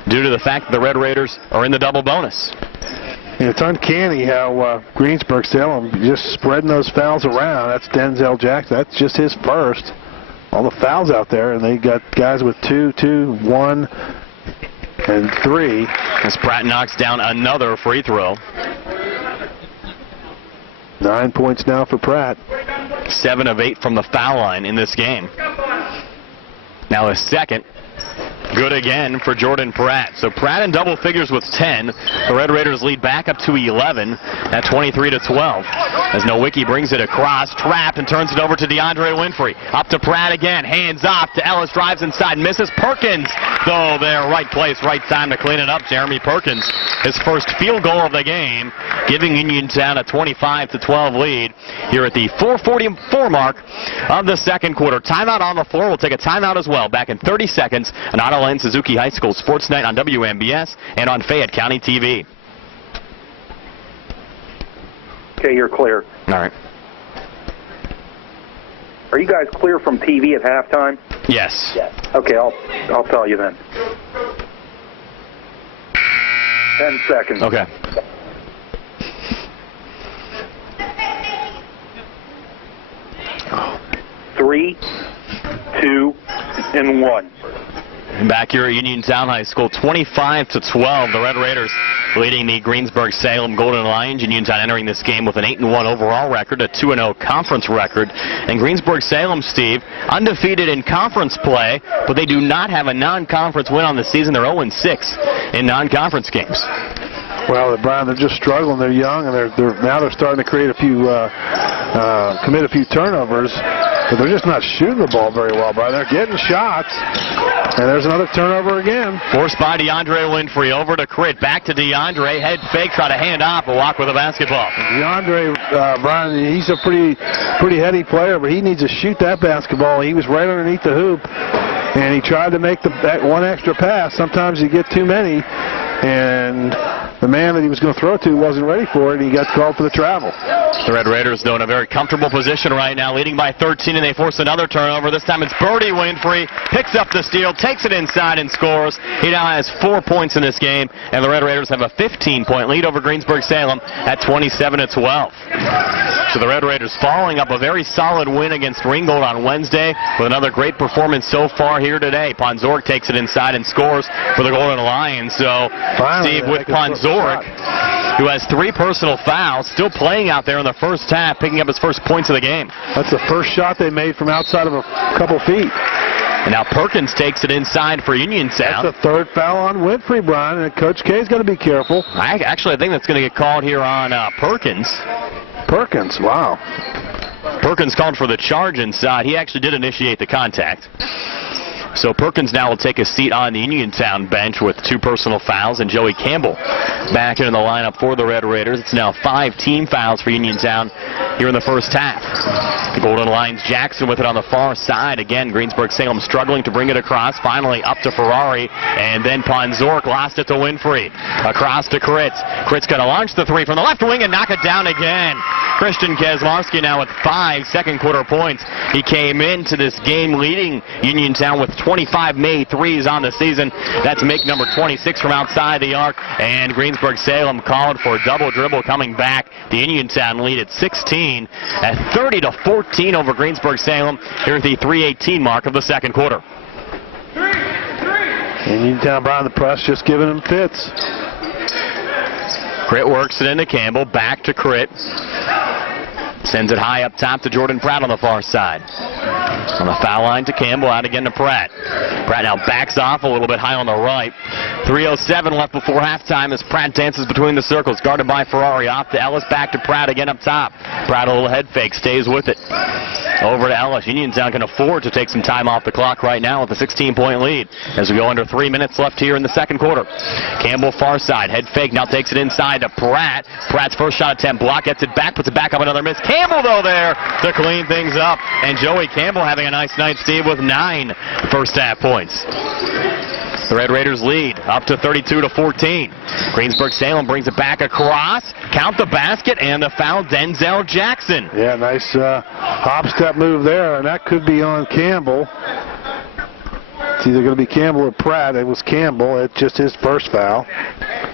due to the fact that the Red Raiders are in the double bonus. And it's uncanny how Greensburg-Salem just spreading those fouls around. That's Denzel Jackson. That's just his first. All the fouls out there, and they got guys with 2, 1, and 3. As Pratt knocks down another free throw. 9 points now for Pratt. 7 of 8 from the foul line in this game. Now his second. Good again for Jordan Pratt. So Pratt in double figures with 10. The Red Raiders lead back up to 11 at 23-12. As Nowicki brings it across, trapped, and turns it over to DeAndre Winfrey. Up to Pratt again, hands off to Ellis, drives inside, misses. Perkins, though, there, right place, right time to clean it up. Jeremy Perkins, his first field goal of the game, giving Uniontown a 25-12 lead here at the 4:44 mark of the second quarter. Timeout on the floor. We'll take a timeout as well. Back in 30 seconds. An Otto Lane Suzuki High School Sports Night on WMBS and on Fayette County TV. Okay, you're clear. All right. Are you guys clear from TV at halftime? Yes. Okay, I'll tell you then. 10 seconds. Okay. Three, two, and one. Back here at Uniontown High School, 25-12, the Red Raiders leading the Greensburg-Salem Golden Lions. Uniontown entering this game with an 8-1 overall record, a 2-0 conference record. And Greensburg-Salem, Steve, undefeated in conference play, but they do not have a non-conference win on the season. They're 0-6 in non-conference games. Well, Brian, they're just struggling. They're young, and they're starting to create a few, commit a few turnovers, but they're just not shooting the ball very well, Brian. They're getting shots, and there's another turnover again. Forced by DeAndre Winfrey, over to Crit, back to DeAndre, head fake, try to hand off, a walk with a basketball. DeAndre, Brian, he's a pretty heady player, but he needs to shoot that basketball. He was right underneath the hoop, and he tried to make that one extra pass. Sometimes you get too many, and the man that he was going to throw to wasn't ready for it, and he got called for the travel. The Red Raiders, though, in a very comfortable position right now, leading by 13, and they force another turnover. This time it's Birdie Winfrey, picks up the steal, takes it inside, and scores. He now has 4 points in this game, and the Red Raiders have a 15-point lead over Greensburg-Salem at 27-12. So the Red Raiders following up a very solid win against Ringgold on Wednesday with another great performance so far here today. Ponzorek takes it inside and scores for the Golden Lions. So, finally, Steve, with Ponzorek, who has 3 personal fouls, still playing out there in the first half, picking up his first points of the game. That's the first shot they made from outside of a couple feet. And now Perkins takes it inside for Uniontown. That's the third foul on Winfrey, Brian, and Coach K's got to be careful. I think that's going to get called here on Perkins. Perkins, wow. Perkins called for the charge inside. He actually did initiate the contact. So Perkins now will take a seat on the Uniontown bench with 2 personal fouls, and Joey Campbell back in the lineup for the Red Raiders. It's now 5 team fouls for Uniontown here in the first half. The Golden Lions, Jackson with it on the far side. Again, Greensburg-Salem struggling to bring it across. Finally up to Ferrari, and then Ponzorek lost it to Winfrey. Across to Kritz. Kritz going to launch the 3 from the left wing and knock it down again. Christian Kazmarski now with 5 second-quarter points. He came into this game leading Uniontown with 25 made threes on the season. That's make number 26 from outside the arc. And Greensburg-Salem called for a double dribble coming back. The Uniontown lead at 16 at 30-14 over Greensburg-Salem here at the 3:18 mark of the second quarter. Uniontown, Brian, the press just giving them fits. Crit works it into Campbell, back to Crit. Sends it high up top to Jordan Pratt on the far side. On the foul line to Campbell, out again to Pratt. Pratt now backs off a little bit high on the right. 3:07 left before halftime as Pratt dances between the circles, guarded by Ferrari. Off to Ellis, back to Pratt again up top. Pratt a little head fake, stays with it. Over to Ellis. Uniontown can afford to take some time off the clock right now with a 16-point lead as we go under 3 minutes left here in the second quarter. Campbell far side, head fake, now takes it inside to Pratt. Pratt's first shot attempt block, gets it back, puts it back up, another miss. Campbell, though, there to clean things up. And Joey Campbell having a nice night, Steve, with 9 first-half points. The Red Raiders lead up to 32-14. Greensburg-Salem brings it back across. Count the basket and the foul, Denzel Jackson. Yeah, nice hop-step move there, and that could be on Campbell. It's either going to be Campbell or Pratt. It was Campbell. It's just his first foul.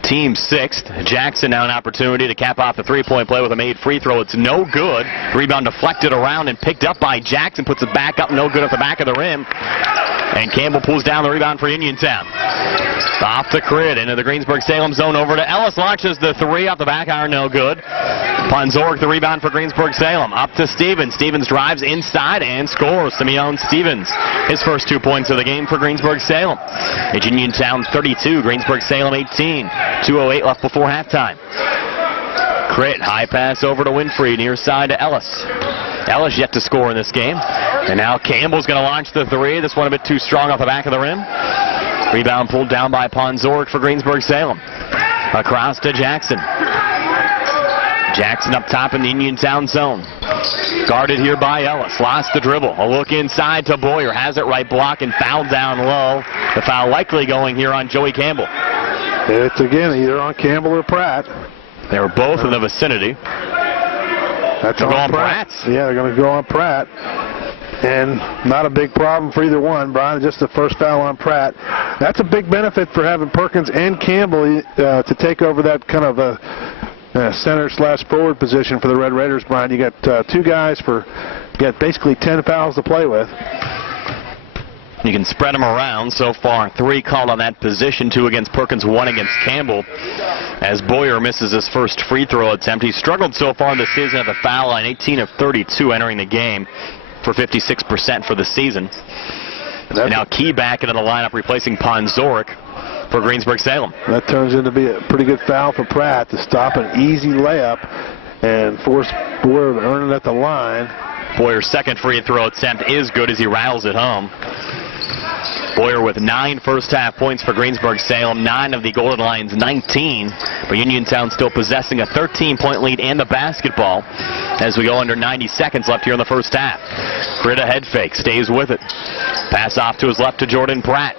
Team 6th. Jackson now an opportunity to cap off the three-point play with a made free throw. It's no good. Rebound deflected around and picked up by Jackson. Puts it back up, no good at the back of the rim. And Campbell pulls down the rebound for Uniontown. Off the Crit into the Greensburg-Salem zone, over to Ellis. Launches the 3 off the back iron, no good. Ponzorek the rebound for Greensburg-Salem. Up to Stevens. Stevens drives inside and scores. Simeon Stevens, his first 2 points of the game for Greensburg-Salem. It's Uniontown 32, Greensburg-Salem 18. 2:08 left before halftime. Crit, high pass over to Winfrey, near side to Ellis. Ellis yet to score in this game. And now Campbell's going to launch the 3. This one a bit too strong off the back of the rim. Rebound pulled down by Ponzorek for Greensburg-Salem. Across to Jackson. Jackson up top in the Uniontown zone. Guarded here by Ellis. Lost the dribble. A look inside to Boyer. Has it right block and fouled down low. The foul likely going here on Joey Campbell. It's again either on Campbell or Pratt. They were both in the vicinity. That's on Pratt. Yeah, they're going to go on Pratt. And not a big problem for either one, Brian. Just the first foul on Pratt. That's a big benefit for having Perkins and Campbell to take over that kind of a center/forward position for the Red Raiders, Brian. You got two guys you got basically 10 fouls to play with. You can spread them around. So far, 3 called on that position, 2 against Perkins, 1 against Campbell. As Boyer misses his first free throw attempt. He's struggled so far this season at the foul line, 18 of 32 entering the game for 56% for the season. And now Key back into the lineup, replacing Ponzoric for Greensburg-Salem. That turns into be a pretty good foul for Pratt to stop an easy layup and force Boyer to earn it at the line. Boyer's second free throw attempt is good as he rattles it home. Boyer with 9 first-half points for Greensburg-Salem, 9 of the Golden Lions' 19. But Uniontown still possessing a 13-point lead and the basketball as we go under 90 seconds left here in the first half. Britt a head fake, stays with it. Pass off to his left to Jordan Pratt.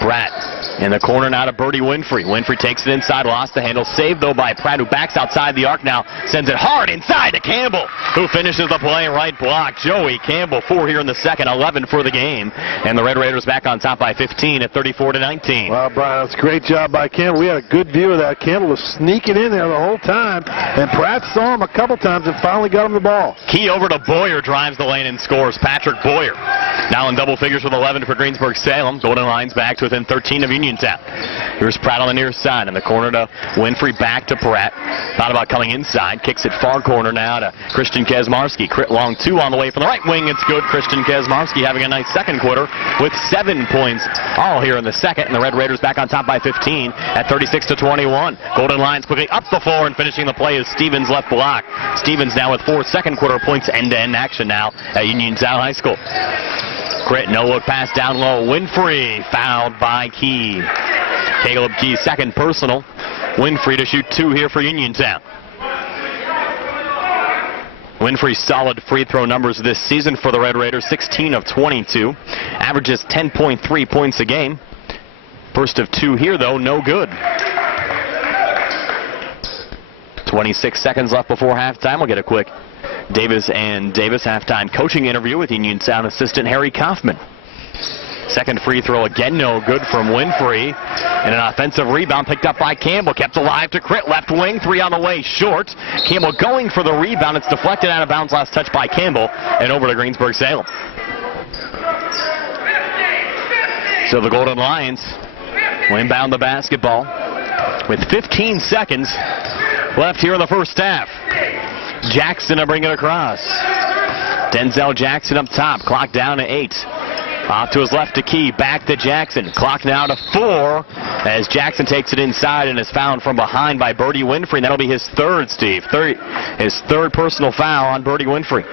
Pratt in the corner now to Birdie Winfrey. Winfrey takes it inside, lost the handle. Saved, though, by Pratt, who backs outside the arc now. Sends it hard inside to Campbell, who finishes the play right block. Joey Campbell, 4 here in the second, 11 for the game. And the Red Raiders back on top by 15 at 34-19. Well, Brian, that's a great job by Campbell. We had a good view of that. Campbell was sneaking in there the whole time. And Pratt saw him a couple times and finally got him the ball. Key over to Boyer, drives the lane and scores. Patrick Boyer now in double figures with 11 for Greensburg-Salem. Golden Lions back to within 13 of Uniontown. Here's Pratt on the near side. In the corner to Winfrey, back to Pratt. Thought about coming inside. Kicks it far corner now to Christian Kazmarski. Crit long 2 on the way from the right wing. It's good. Christian Kazmarski having a nice second quarter with 7 points all here in the second. And the Red Raiders back on top by 15 at 36-21. Golden Lions quickly up the floor, and finishing the play is Stevens left block. Stevens now with 4 second quarter points, end-to-end action now at Uniontown High School. Crit, no look pass down low. Winfrey fouled by Key. Caleb Key's second personal. Winfrey to shoot 2 here for Uniontown. Winfrey's solid free throw numbers this season for the Red Raiders, 16 of 22. Averages 10.3 points a game. First of 2 here, though, no good. 26 seconds left before halftime. We'll get a quick Davis and Davis halftime coaching interview with Uniontown assistant Harry Kaufman. Second free throw again, no good from Winfrey. And an offensive rebound picked up by Campbell. Kept alive to Crit, left wing, 3 on the way, short. Campbell going for the rebound. It's deflected out of bounds, last touch by Campbell, and over to Greensburg-Salem. So the Golden Lions will inbound the basketball with 15 seconds left here in the first half. Jackson to bring it across. Denzel Jackson up top, clock down to 8. Off to his left to Key, back to Jackson. Clock now to 4 as Jackson takes it inside and is fouled from behind by Birdie Winfrey. And that'll be his third, Steve. His third personal foul on Birdie Winfrey.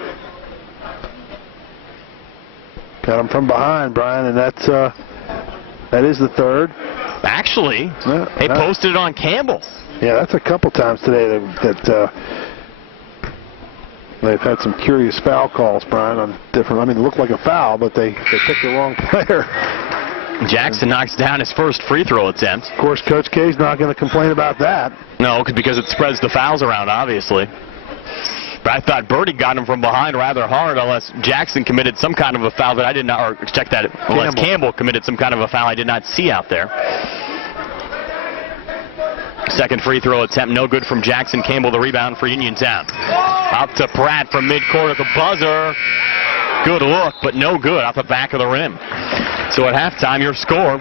Got him from behind, Brian, and that is the third. Actually, they posted it on Campbell. Yeah, that's a couple times today that they've had some curious foul calls, Brian, on different. I mean, it looked like a foul, but they picked the wrong player. Jackson knocks down his first free throw attempt. Of course, Coach K's not going to complain about that. No, because it spreads the fouls around, obviously. But I thought Birdie got him from behind rather hard, unless Jackson committed some kind of a foul that I did not, or check that, unless Campbell committed some kind of a foul I did not see out there. Second free throw attempt, no good from Jackson. Campbell, the rebound for Uniontown. Up to Pratt from midcourt at the buzzer. Good look, but no good off the back of the rim. So at halftime, your score,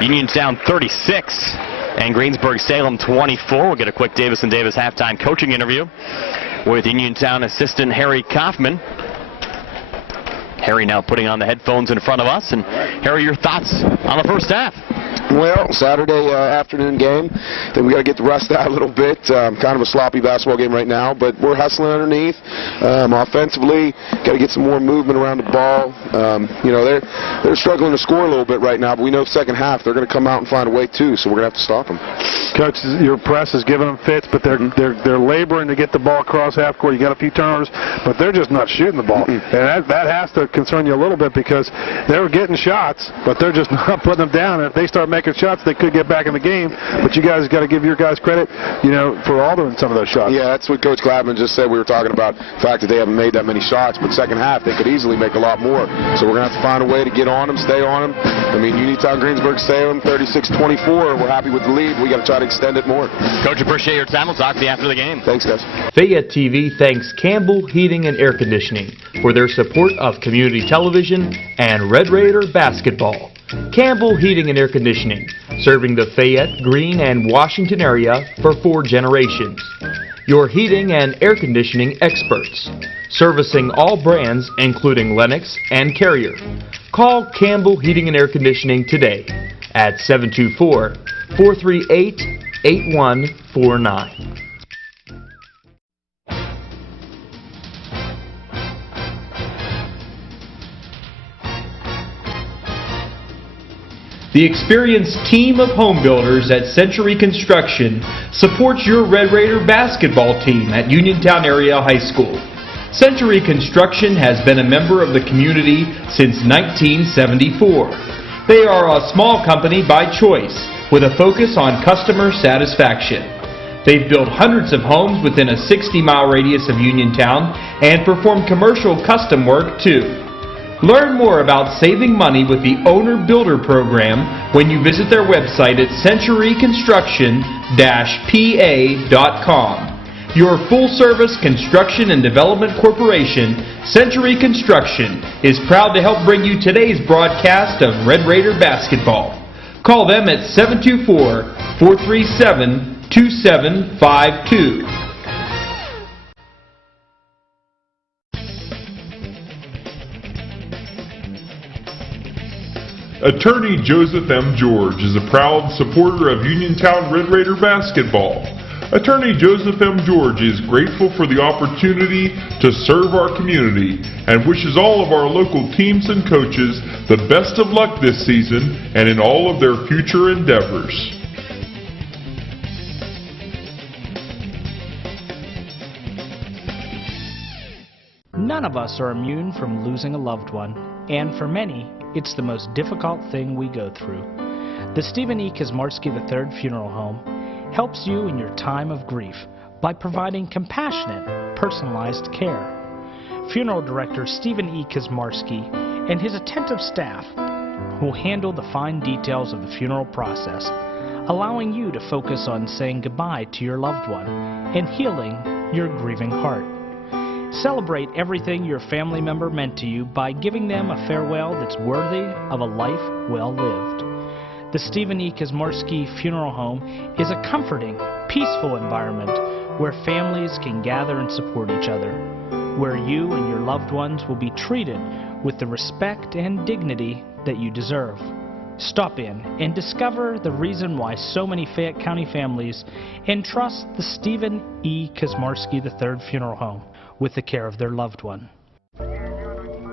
Uniontown 36 and Greensburg-Salem 24. We'll get a quick Davis and Davis halftime coaching interview with Uniontown assistant Harry Kaufman. Harry now putting on the headphones in front of us. And Harry, your thoughts on the first half? Well, Saturday afternoon game. Then we got to get the rust out a little bit. Kind of a sloppy basketball game right now, but we're hustling underneath. Offensively, got to get some more movement around the ball. They're struggling to score a little bit right now, but we know second half they're going to come out and find a way too. So we're going to have to stop them. Coach, your press is giving them fits, but they're laboring to get the ball across half court. You got a few turnovers, but they're just not shooting the ball, and that has to concern you a little bit because they're getting shots, but they're just not putting them down. And if they start making making shots, they could get back in the game. But you guys got to give your guys credit, for all doing some of those shots. Yeah, that's what Coach Gladman just said. We were talking about the fact that they haven't made that many shots, but second half they could easily make a lot more. So we're going to have to find a way to get on them, stay on them. I mean, UTOWN Greensburg Salem 36-24. We're happy with the lead. We got to try to extend it more. Coach, appreciate your time. We'll talk to you after the game. Thanks, guys. Fayette TV thanks Campbell Heating and Air Conditioning for their support of community television and Red Raider basketball. Campbell Heating and Air Conditioning, serving the Fayette, Greene, and Washington area for 4 generations. Your heating and air conditioning experts, servicing all brands including Lennox and Carrier. Call Campbell Heating and Air Conditioning today at 724-438-8149. The experienced team of home builders at Century Construction supports your Red Raider basketball team at Uniontown Area High School. Century Construction has been a member of the community since 1974. They are a small company by choice with a focus on customer satisfaction. They've built hundreds of homes within a 60-mile radius of Uniontown and perform commercial custom work too. Learn more about saving money with the Owner Builder Program when you visit their website at centuryconstruction-pa.com. Your full-service construction and development corporation, Century Construction, is proud to help bring you today's broadcast of Red Raider basketball. Call them at 724-437-2752. Attorney Joseph M. George is a proud supporter of Uniontown Red Raider basketball. Attorney Joseph M. George is grateful for the opportunity to serve our community and wishes all of our local teams and coaches the best of luck this season and in all of their future endeavors. None of us are immune from losing a loved one, and for many, it's the most difficult thing we go through. The Stephen E. Kazmarski III Funeral Home helps you in your time of grief by providing compassionate, personalized care. Funeral Director Stephen E. Kazmarski and his attentive staff will handle the fine details of the funeral process, allowing you to focus on saying goodbye to your loved one and healing your grieving heart. Celebrate everything your family member meant to you by giving them a farewell that's worthy of a life well lived. The Stephen E. Kazmarski Funeral Home is a comforting, peaceful environment where families can gather and support each other, where you and your loved ones will be treated with the respect and dignity that you deserve. Stop in and discover the reason why so many Fayette County families entrust the Stephen E. Kazmarski III Funeral Home with the care of their loved one.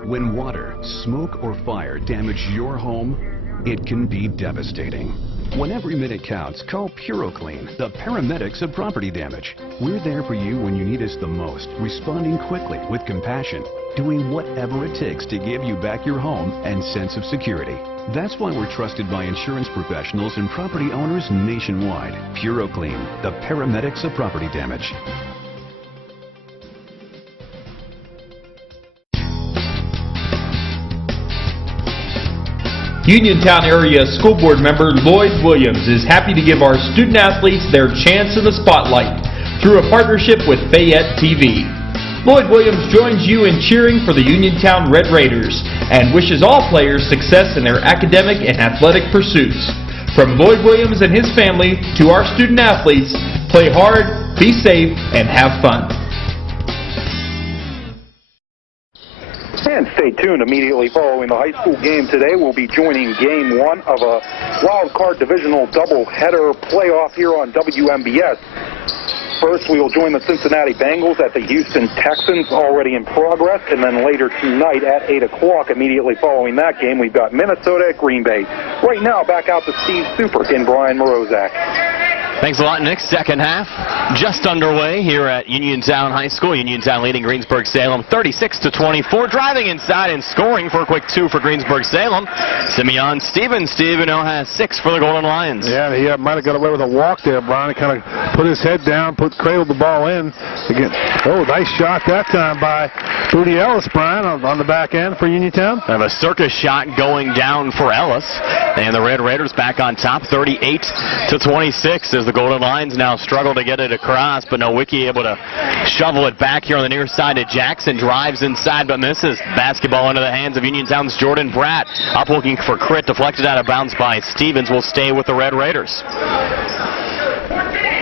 When water, smoke, or fire damage your home, it can be devastating. When every minute counts, call PuroClean, the paramedics of property damage. We're there for you when you need us the most, responding quickly with compassion, doing whatever it takes to give you back your home and sense of security. That's why we're trusted by insurance professionals and property owners nationwide. PuroClean, the paramedics of property damage. Uniontown Area School Board member Lloyd Williams is happy to give our student athletes their chance in the spotlight through a partnership with Fayette TV. Lloyd Williams joins you in cheering for the Uniontown Red Raiders and wishes all players success in their academic and athletic pursuits. From Lloyd Williams and his family to our student athletes, play hard, be safe, and have fun. And stay tuned. Immediately following the high school game today, we'll be joining Game 1 of a wild card divisional doubleheader playoff here on WMBS. First, we will join the Cincinnati Bengals at the Houston Texans, already in progress. And then later tonight at 8 o'clock, immediately following that game, we've got Minnesota at Green Bay. Right now, back out to Steve Super in Brian Morozak. Thanks a lot, Nick. Second half just underway here at Uniontown High School. Uniontown leading Greensburg-Salem 36-24. Driving inside and scoring for a quick 2 for Greensburg-Salem. Simeon Stevens. Steven now has 6 for the Golden Lions. Yeah, he might have got away with a walk there, Brian. He kind of put his head down, cradled the ball in. Again, nice shot that time by Booty Ellis, Brian, on the back end for Uniontown. Have a circus shot going down for Ellis. And the Red Raiders back on top, 38-26, as the Golden Lions now struggle to get it across, but Nowicki able to shovel it back here on the near side to Jackson. Drives inside but misses. Basketball into the hands of Uniontown's Jordan Pratt. Up looking for Crit, deflected out of bounds by Stevens. Will stay with the Red Raiders.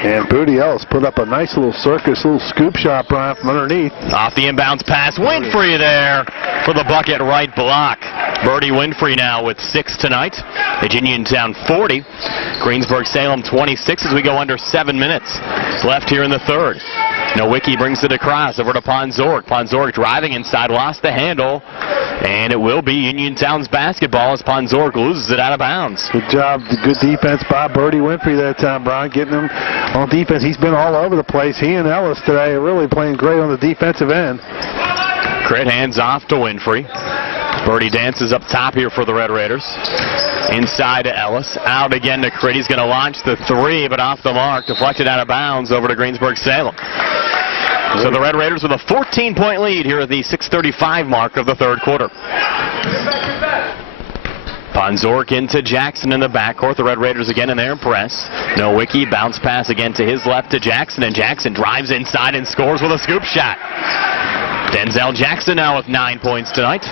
And Booty Ellis put up a nice little scoop shot, Brian, from underneath. Off the inbounds pass. Winfrey there for the bucket right block. Birdie Winfrey now with 6 tonight. At Uniontown 40. Greensburg-Salem 26 as we go under 7 minutes left here in the third. Nowicki brings it across over to Ponzork. Ponzork driving inside, lost the handle, and it will be Uniontown's basketball as Ponzork loses it out of bounds. Good job, good defense by Birdie Winfrey that time, Brian, getting him on defense. He's been all over the place. He and Ellis today are really playing great on the defensive end. Crit hands off to Winfrey. Birdie dances up top here for the Red Raiders. Inside to Ellis. Out again to Crit. He's going to launch the 3, but off the mark. Deflected out of bounds over to Greensburg-Salem. So the Red Raiders with a 14-point lead here at the 6:35 mark of the third quarter. Ponzork into Jackson in the backcourt. The Red Raiders again in their press. Nowicki bounce pass again to his left to Jackson, and Jackson drives inside and scores with a scoop shot. Denzel Jackson now with 9 points tonight.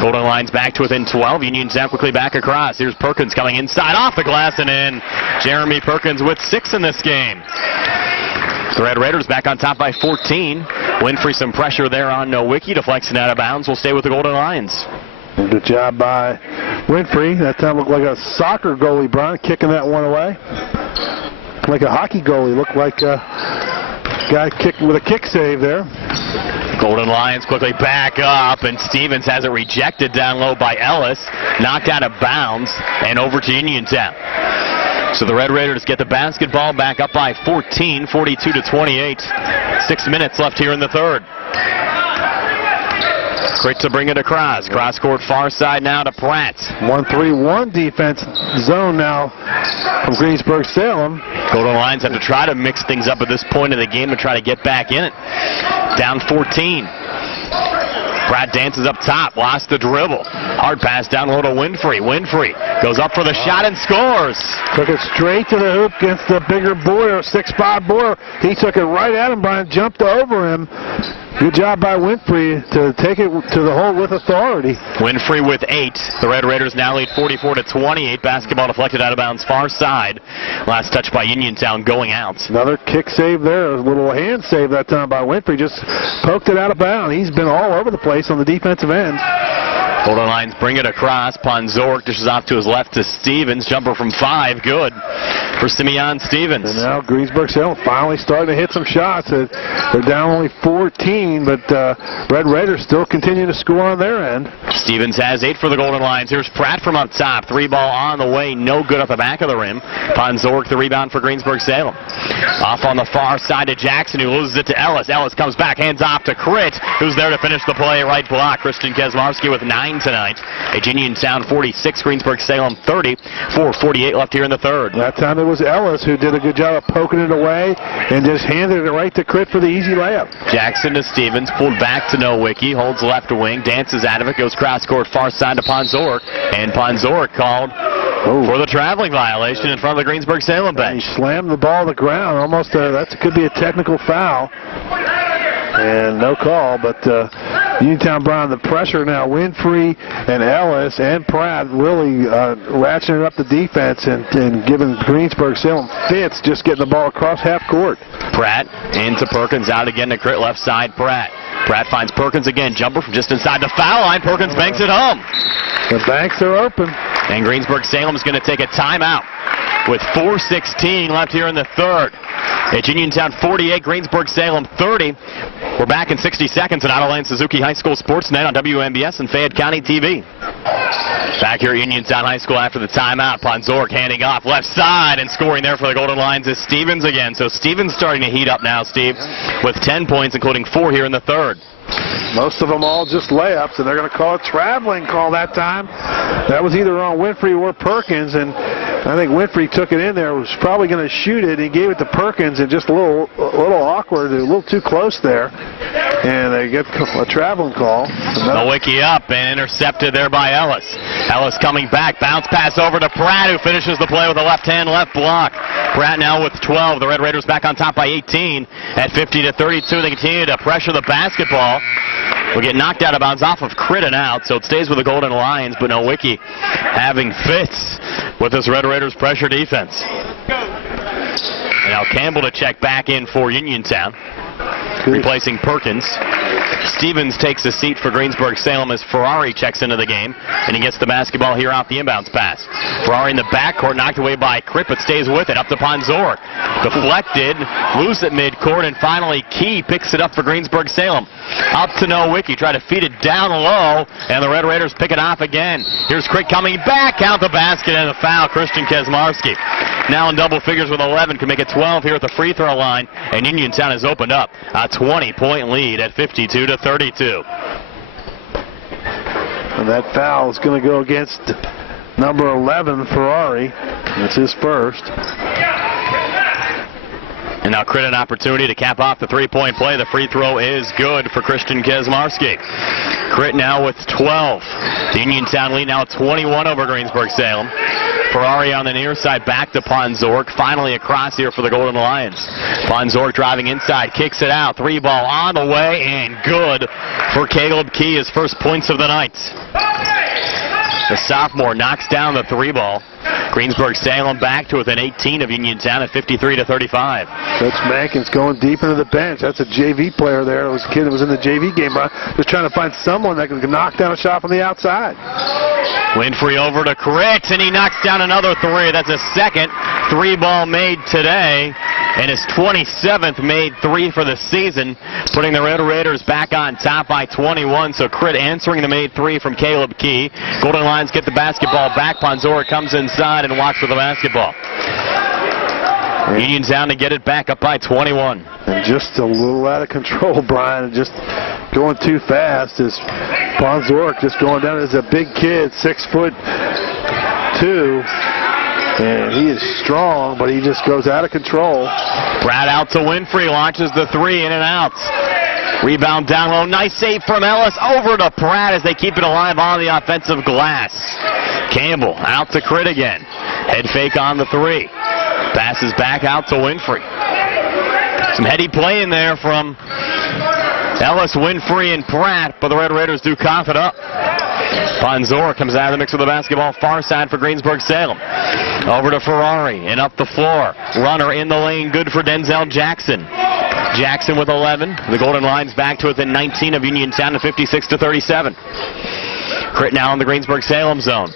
Golden Lions back to within 12. Uniontown quickly back across. Here's Perkins coming inside off the glass and in. Jeremy Perkins with 6 in this game. The Red Raiders back on top by 14. Winfrey some pressure there on Nowicki. Deflects it out of bounds. Will stay with the Golden Lions. Good job by Winfrey. That time looked like a soccer goalie, Brian, kicking that one away. Like a hockey goalie. Looked like a guy kicked with a kick save there. Golden Lions quickly back up, and Stevens has it rejected down low by Ellis. Knocked out of bounds and over to Uniontown. So the Red Raiders get the basketball back up by 14, 42-28. 6 minutes left here in the third. Crit to bring it across. Cross court far side now to Pratt. 1-3-1 defense zone now from Greensburg-Salem. Golden Lions have to try to mix things up at this point of the game to try to get back in it. Down 14. Pratt dances up top, lost the dribble. Hard pass down low to Winfrey. Winfrey goes up for the shot and scores. Took it straight to the hoop against the bigger Boyer, 6'5" Boyer. He took it right at him, Brian, jumped over him. Good job by Winfrey to take it to the hole with authority. Winfrey with 8. The Red Raiders now lead 44-28. Basketball deflected out of bounds far side. Last touch by Uniontown going out. Another kick save there. A little hand save that time by Winfrey. Just poked it out of bounds. He's been all over the place on the defensive end. Golden Lions bring it across. Ponzork dishes off to his left to Stevens. Jumper from 5. Good for Simeon Stevens. And now Greensburg-Salem finally starting to hit some shots. They're down only 14, but Red Raiders still continue to score on their end. Stevens has 8 for the Golden Lions. Here's Pratt from up top. 3 ball on the way. No good at the back of the rim. Ponzork the rebound for Greensburg-Salem. Off on the far side to Jackson, who loses it to Ellis. Ellis comes back, hands off to Crit, who's there to finish the play. Right block. Christian Kesmarski with 9 tonight. At Uniontown 46, Greensburg-Salem 30. 4:48 left here in the third. That time it was Ellis who did a good job of poking it away and just handed it right to Crit for the easy layup. Jackson to Stevens, pulled back to Nowicki, holds left wing, dances out of it, goes cross court far side to Ponzork, and Ponzork called for the traveling violation in front of the Greensburg-Salem bench. He slammed the ball to the ground. Almost that could be a technical foul. And no call, but Uniontown, Brown, the pressure now. Winfrey and Ellis and Pratt really ratcheting up the defense and giving Greensburg-Salem fits, just getting the ball across half court. Pratt into Perkins, out again to Crit, left side, Pratt. Pratt finds Perkins again, jumper from just inside the foul line. Perkins banks it home. The banks are open. And Greensburg-Salem is going to take a timeout with 4:16 left here in the third. It's Uniontown 48, Greensburg-Salem 30. We're back in 60 seconds at Otto Lane Suzuki High School Sportsnet on WMBS and Fayette County TV. Back here at Uniontown High School after the timeout. Ponzork handing off left side, and scoring there for the Golden Lions is Stevens again. So Stevens starting to heat up now, Steve, with 10 points, including 4 here in the third. Most of them all just layups, and they're going to call a traveling call that time. That was either on Winfrey or Perkins, and I think Winfrey took it in there, was probably going to shoot it. He gave it to Perkins, and just a little awkward, a little too close there. And they get a traveling call. Nowicki up and intercepted there by Ellis. Ellis coming back, bounce pass over to Pratt, who finishes the play with a left-hand left block. Pratt now with 12. The Red Raiders back on top by 18 at 50-32. They continue to pressure the basketball. Will get knocked out of bounds off of Critton out, so it stays with the Golden Lions, but Nowicki having fits with this Red Raiders pressure defense. And now Campbell to check back in for Uniontown, replacing Perkins. Stevens takes a seat for Greensburg-Salem as Ferrari checks into the game, and he gets the basketball here off the inbounds pass. Ferrari in the backcourt, knocked away by Critt, but stays with it. Up to Ponzork. Deflected, loose at midcourt, and finally Key picks it up for Greensburg-Salem. Up to Nowicki, try to feed it down low, and the Red Raiders pick it off again. Here's Critt coming back, count the basket, and a foul. Christian Kesmarski now in double figures with 11, can make it 12 here at the free throw line, and Uniontown has opened up a 20-point lead at 52-32. And that foul is going to go against number 11, Ferrari. That's his first. And now Crit an opportunity to cap off the three-point play. The free throw is good for Christian Kesmarski. Crit now with 12. The Uniontown lead now 21 over Greensburg-Salem. Ferrari on the near side, back to Ponzork. Finally across here for the Golden Lions. Ponzork driving inside, kicks it out. 3-ball on the way, and good for Caleb Key, his first points of the night. The sophomore knocks down the 3-ball. Greensburg-Salem back to within 18 of Uniontown at 53-35. Coach Mankins going deep into the bench. That's a JV player there. It was a kid that was in the JV game, just trying to find someone that can knock down a shot from the outside. Winfrey over to Crit, and he knocks down another 3. That's a second 3-ball made today, and his 27th made 3 for the season, putting the Red Raiders back on top by 21. So Crit answering the made 3 from Caleb Key. Golden Lions get the basketball back. Ponzork comes inside and walks with the basketball. Uniontown to get it back up by 21. And just a little out of control, Brian. Just going too fast as Ponzork just going down as a big kid, 6'2", and he is strong, but he just goes out of control. Brad out to Winfrey, launches the 3, in and out. Rebound down low, nice save from Ellis, over to Pratt as they keep it alive on the offensive glass. Campbell out to Crit again. Head fake on the 3. Passes back out to Winfrey. Some heady play in there from Ellis, Winfrey, and Pratt, but the Red Raiders do cough it up. Ponzork comes out of the mix with the basketball, far side for Greensburg-Salem. Over to Ferrari and up the floor. Runner in the lane, good for Denzel Jackson. Jackson with 11. The Golden Lions back to within 19 of Uniontown to 56-37. Crit now in the Greensburg-Salem zone.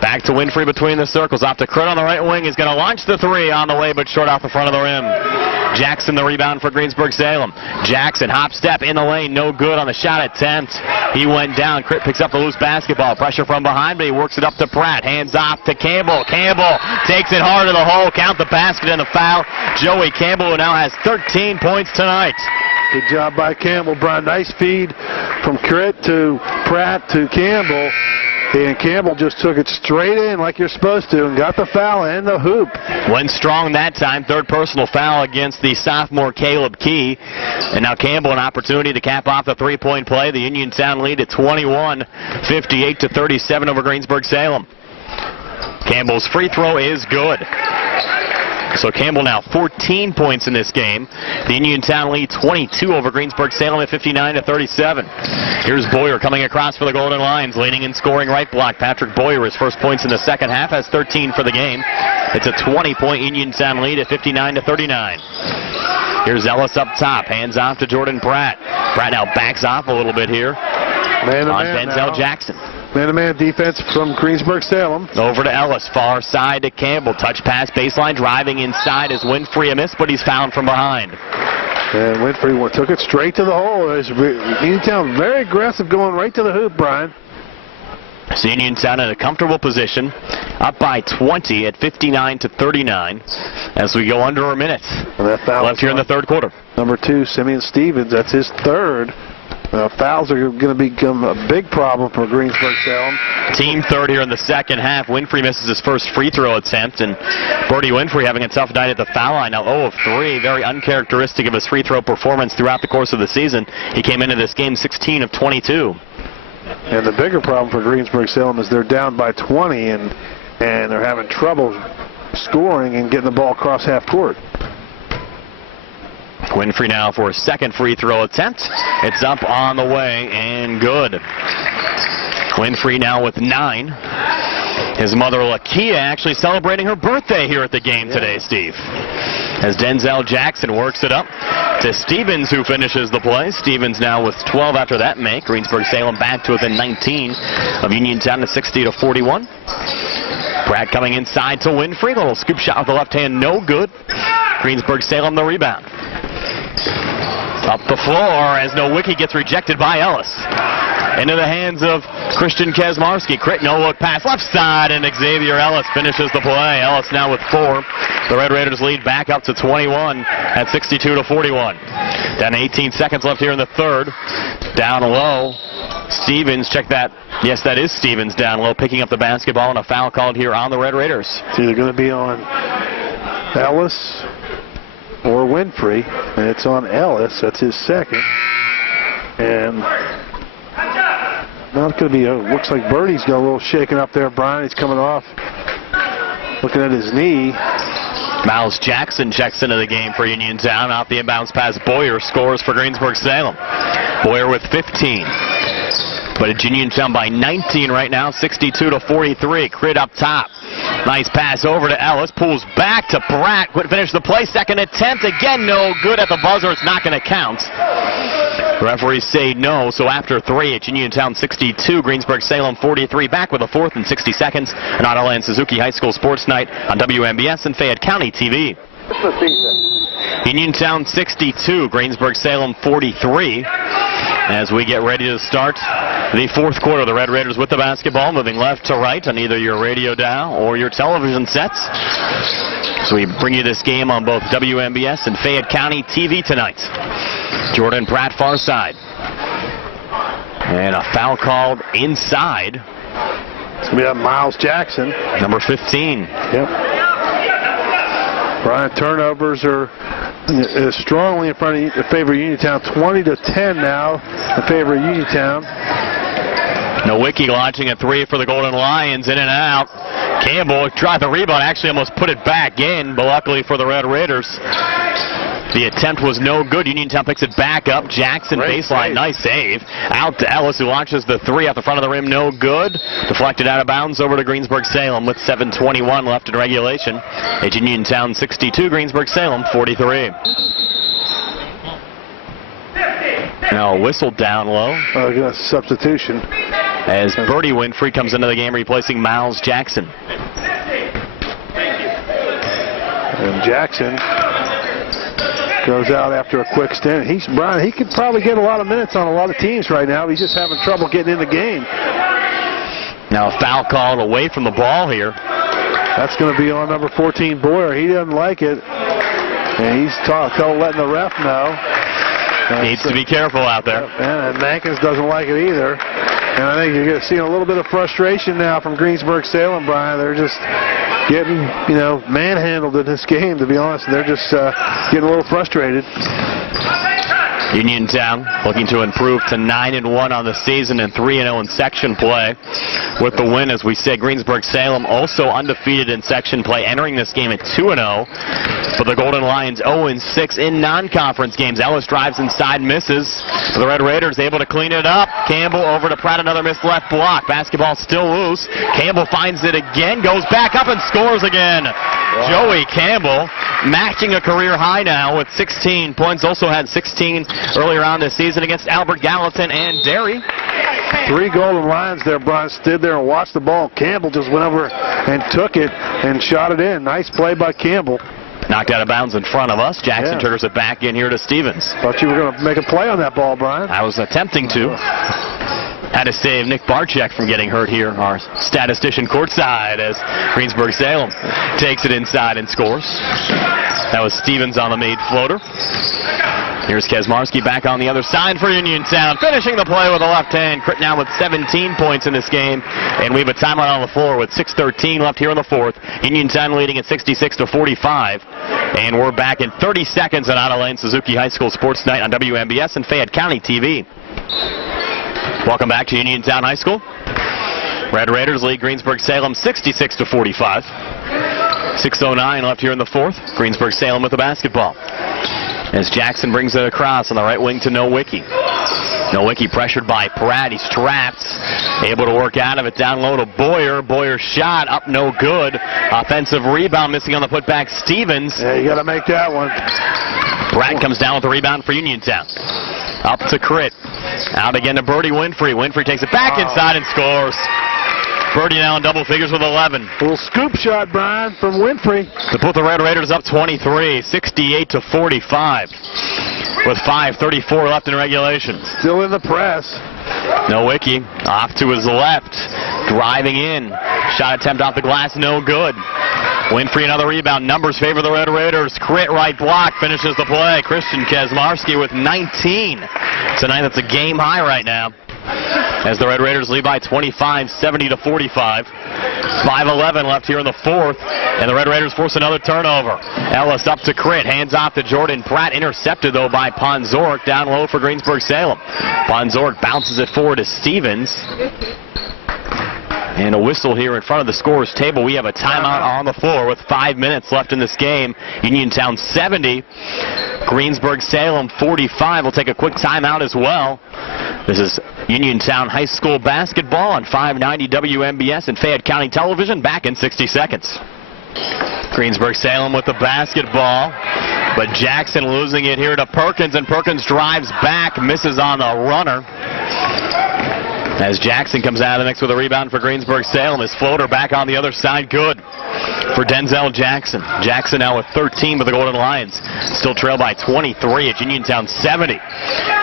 Back to Winfrey between the circles. Off to Crit on the right wing. He's going to launch the 3 on the way, but short off the front of the rim. Jackson the rebound for Greensburg-Salem. Jackson hop step in the lane. No good on the shot attempt. He went down. Crit picks up the loose basketball. Pressure from behind, but he works it up to Pratt. Hands off to Campbell. Campbell takes it hard to the hole. Count the basket and the foul. Joey Campbell, who now has 13 points tonight. Good job by Campbell, Brian. Nice feed from Crit to Pratt to Campbell. And Campbell just took it straight in like you're supposed to and got the foul and the hoop. Went strong that time. Third personal foul against the sophomore Caleb Key. And now Campbell an opportunity to cap off the three-point play. The Uniontown lead at 21, 58-37 over Greensburg-Salem. Campbell's free throw is good. So Campbell now 14 points in this game. The Uniontown lead 22 over Greensburg-Salem at 59-37. Here's Boyer coming across for the Golden Lions, leading and scoring right block. Patrick Boyer, his first points in the second half, has 13 for the game. It's a 20-point Uniontown lead at 59-39. Here's Ellis up top, hands off to Jordan Pratt. Pratt now backs off a little bit here on Denzel Jackson. Man-to-man defense from Greensburg-Salem. Over to Ellis, far side to Campbell. Touch pass, baseline, driving inside is Winfrey a miss, but he's found from behind. And Winfrey took it straight to the hole. Uniontown very aggressive going right to the hoop, Brian. So Uniontown in a comfortable position, up by 20 at 59-39 as we go under a minute left here in the third quarter. Number 2, Simeon Stevens, that's his third. Fouls are going to become a big problem for Greensburg-Salem. Team third here in the second half. Winfrey misses his first free throw attempt, and Birdie Winfrey having a tough night at the foul line. Now 0 of 3, very uncharacteristic of his free throw performance throughout the course of the season. He came into this game 16 of 22. And the bigger problem for Greensburg-Salem is they're down by 20, and they're having trouble scoring and getting the ball across half court. Winfrey now for a second free throw attempt. It's up on the way and good. Winfrey now with 9. His mother Lakia actually celebrating her birthday here at the game today, Steve. As Denzel Jackson works it up to Stevens, who finishes the play. Stevens now with 12 after that make. Greensburg-Salem back to within 19 of Uniontown to 60-41. Pratt coming inside to Winfrey. Little scoop shot with the left hand, no good. Greensburg-Salem the rebound. Up the floor as Nowicki gets rejected by Ellis. Into the hands of Christian Kaczmarski. Quick no-look pass left side, and Xavier Ellis finishes the play. Ellis now with 4. The Red Raiders lead back up to 21 at 62-41. Down to 18 seconds left here in the third. Down low. Stevens, check that. Yes, that is Stevens down low, picking up the basketball, and a foul called here on the Red Raiders. It's either going to be on Ellis or Winfrey, and it's on Ellis. That's his second. And not going to be, looks like Birdie's got a little shaken up there, Brian. He's coming off, looking at his knee. Miles Jackson checks into the game for Uniontown. Off the inbounds pass, Boyer scores for Greensburg-Salem. Boyer with 15. But it's Uniontown by 19 right now, 62-43. Crit up top. Nice pass over to Ellis. Pulls back to Pratt. Couldn't finish the play. Second attempt. Again, no good at the buzzer. It's not going to count. The referees say no, so after 3, it's Uniontown 62, Greensburg-Salem 43. Back with a fourth in 60 seconds. An Autoland Suzuki High School Sports Night on WMBS and Fayette County TV. Uniontown 62, Greensburg-Salem 43. As we get ready to start the fourth quarter, the Red Raiders with the basketball, moving left to right on either your radio dial or your television sets. So we bring you this game on both WMBS and Fayette County TV tonight. Jordan Pratt far side. And a foul called inside. It's going to be on Miles Jackson. Number 15. Yep. Brian, turnovers are strongly in front of favor of Uniontown. 20-10 now in favor of Uniontown. Nowicki launching a 3 for the Golden Lions, in and out. Campbell tried the rebound, actually almost put it back in, but luckily for the Red Raiders, the attempt was no good. Uniontown picks it back up. Jackson baseline, nice save. Out to Ellis, who launches the 3 at the front of the rim, no good. Deflected out of bounds over to Greensburg-Salem with 7:21 left in regulation. It's Uniontown 62, Greensburg-Salem 43. Now a whistle down low. Substitution. As Birdie Winfrey comes into the game replacing Miles Jackson. And Jackson goes out after a quick stint. Brian, he could probably get a lot of minutes on a lot of teams right now. He's just having trouble getting in the game. Now a foul called away from the ball here. That's going to be on number 14, Boyer. He doesn't like it. And he's letting the ref know. Needs to be careful out there. And Mankins doesn't like it either. And I think you're seeing a little bit of frustration now from Greensburg-Salem, Brian. They're just getting, manhandled in this game, to be honest. They're just getting a little frustrated. Uniontown looking to improve to 9-1 on the season and 3-0 in section play. With the win, as we said, Greensburg-Salem also undefeated in section play, entering this game at 2-0. For the Golden Lions, 0-6 in non-conference games. Ellis drives inside, misses. The Red Raiders able to clean it up. Campbell over to Pratt, another missed left block. Basketball still loose. Campbell finds it again, goes back up and scores again. Wow. Joey Campbell matching a career high now with 16 points. Also had 16 earlier on this season against Albert Gallatin and Derry. 3 Golden Lions there. Brian stood there and watched the ball. Campbell just went over and took it and shot it in. Nice play by Campbell. Knocked out of bounds in front of us. Jackson triggers it back in here to Stevens. Thought you were going to make a play on that ball, Brian. I was attempting to. Had to save Nick Barczyk from getting hurt here. Our statistician courtside as Greensburg-Salem takes it inside and scores. That was Stevens on the made floater. Here's Kaczmarski back on the other side for Uniontown, finishing the play with a left hand. Crit now with 17 points in this game, and we have a timeout on the floor with 6:13 left here in the fourth. Uniontown leading at 66-45, and we're back in 30 seconds on Otto Suzuki High School Sports Night on WMBS and Fayette County TV. Welcome back to Uniontown High School. Red Raiders lead Greensburg-Salem 66-45. 6:09 left here in the fourth. Greensburg-Salem with the basketball. As Jackson brings it across on the right wing to Nowicki. Nowicki pressured by Pratt. He's trapped. Able to work out of it down low to Boyer. Boyer's shot up no good. Offensive rebound missing on the putback. Stevens. Yeah, you got to make that one. Pratt comes down with the rebound for Uniontown. Up to Crit. Out again to Birdie Winfrey. Winfrey takes it back inside and scores. Birdie now in double figures with 11. Little scoop shot, Brian, from Winfrey. To put the Red Raiders up 23, 68-45. With 5:34 left in regulation. Still in the press. Nowicki off to his left. Driving in. Shot attempt off the glass, no good. Winfrey another rebound. Numbers favor the Red Raiders. Crit right block finishes the play. Christian Kaczmarski with 19. Tonight that's a game high right now. As the Red Raiders lead by 25, 70-45. 5:11 left here in the fourth, and the Red Raiders force another turnover. Ellis up to Crit, hands off to Jordan Pratt, intercepted though by Ponzorek, down low for Greensburg-Salem. Ponzorek bounces it forward to Stevens. And a whistle here in front of the scorer's table. We have a timeout on the floor with 5 minutes left in this game. Uniontown 70, Greensburg-Salem 45. We'll take a quick timeout as well. This is Uniontown High School basketball on 590 WMBS and Fayette County Television. Back in 60 seconds. Greensburg-Salem with the basketball, but Jackson losing it here to Perkins, and Perkins drives back, misses on the runner. As Jackson comes out of the mix with a rebound for Greensburg-Salem. His floater back on the other side, good for Denzel Jackson. Jackson now with 13 with the Golden Lions. Still trailed by 23 at Uniontown 70.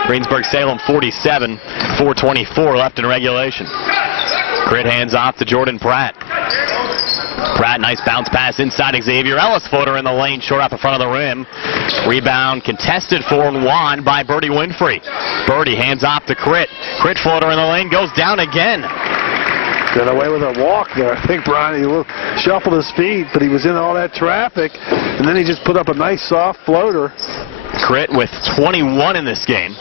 Greensburg-Salem 47, 4:24 left in regulation. Crit hands off to Jordan Pratt. Pratt, nice bounce pass inside Xavier Ellis. Floater in the lane, short off the front of the rim. Rebound contested for and won by Birdie Winfrey. Birdie hands off to Crit. Crit floater in the lane, goes down again. Got away with a walk there. I think Brian, he shuffled his feet, but he was in all that traffic, and then he just put up a nice soft floater. Crit with 21 in this game.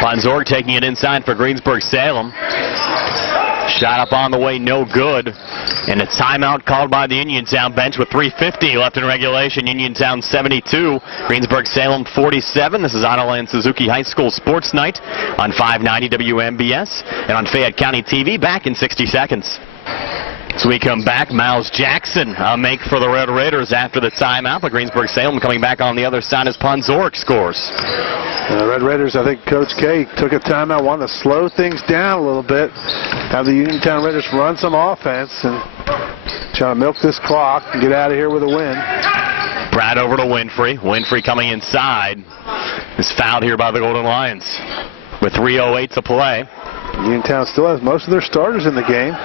Ponzorek taking it inside for Greensburg-Salem. Shot up on the way, no good. And a timeout called by the Uniontown bench with 3:50 left in regulation. Uniontown 72, Greensburg-Salem 47. This is Otto Suzuki High School Sports Night on 590 WMBS and on Fayette County TV. Back in 60 seconds. So we come back. Miles Jackson make for the Red Raiders after the timeout. But Greensburg-Salem coming back on the other side as Ponzorek scores. The Red Raiders, I think Coach K took a timeout, wanted to slow things down a little bit, have the Uniontown Raiders run some offense and try to milk this clock and get out of here with a win. Pratt over to Winfrey. Winfrey coming inside. Is fouled here by the Golden Lions with 3:08 to play. Uniontown still has most of their starters in the game.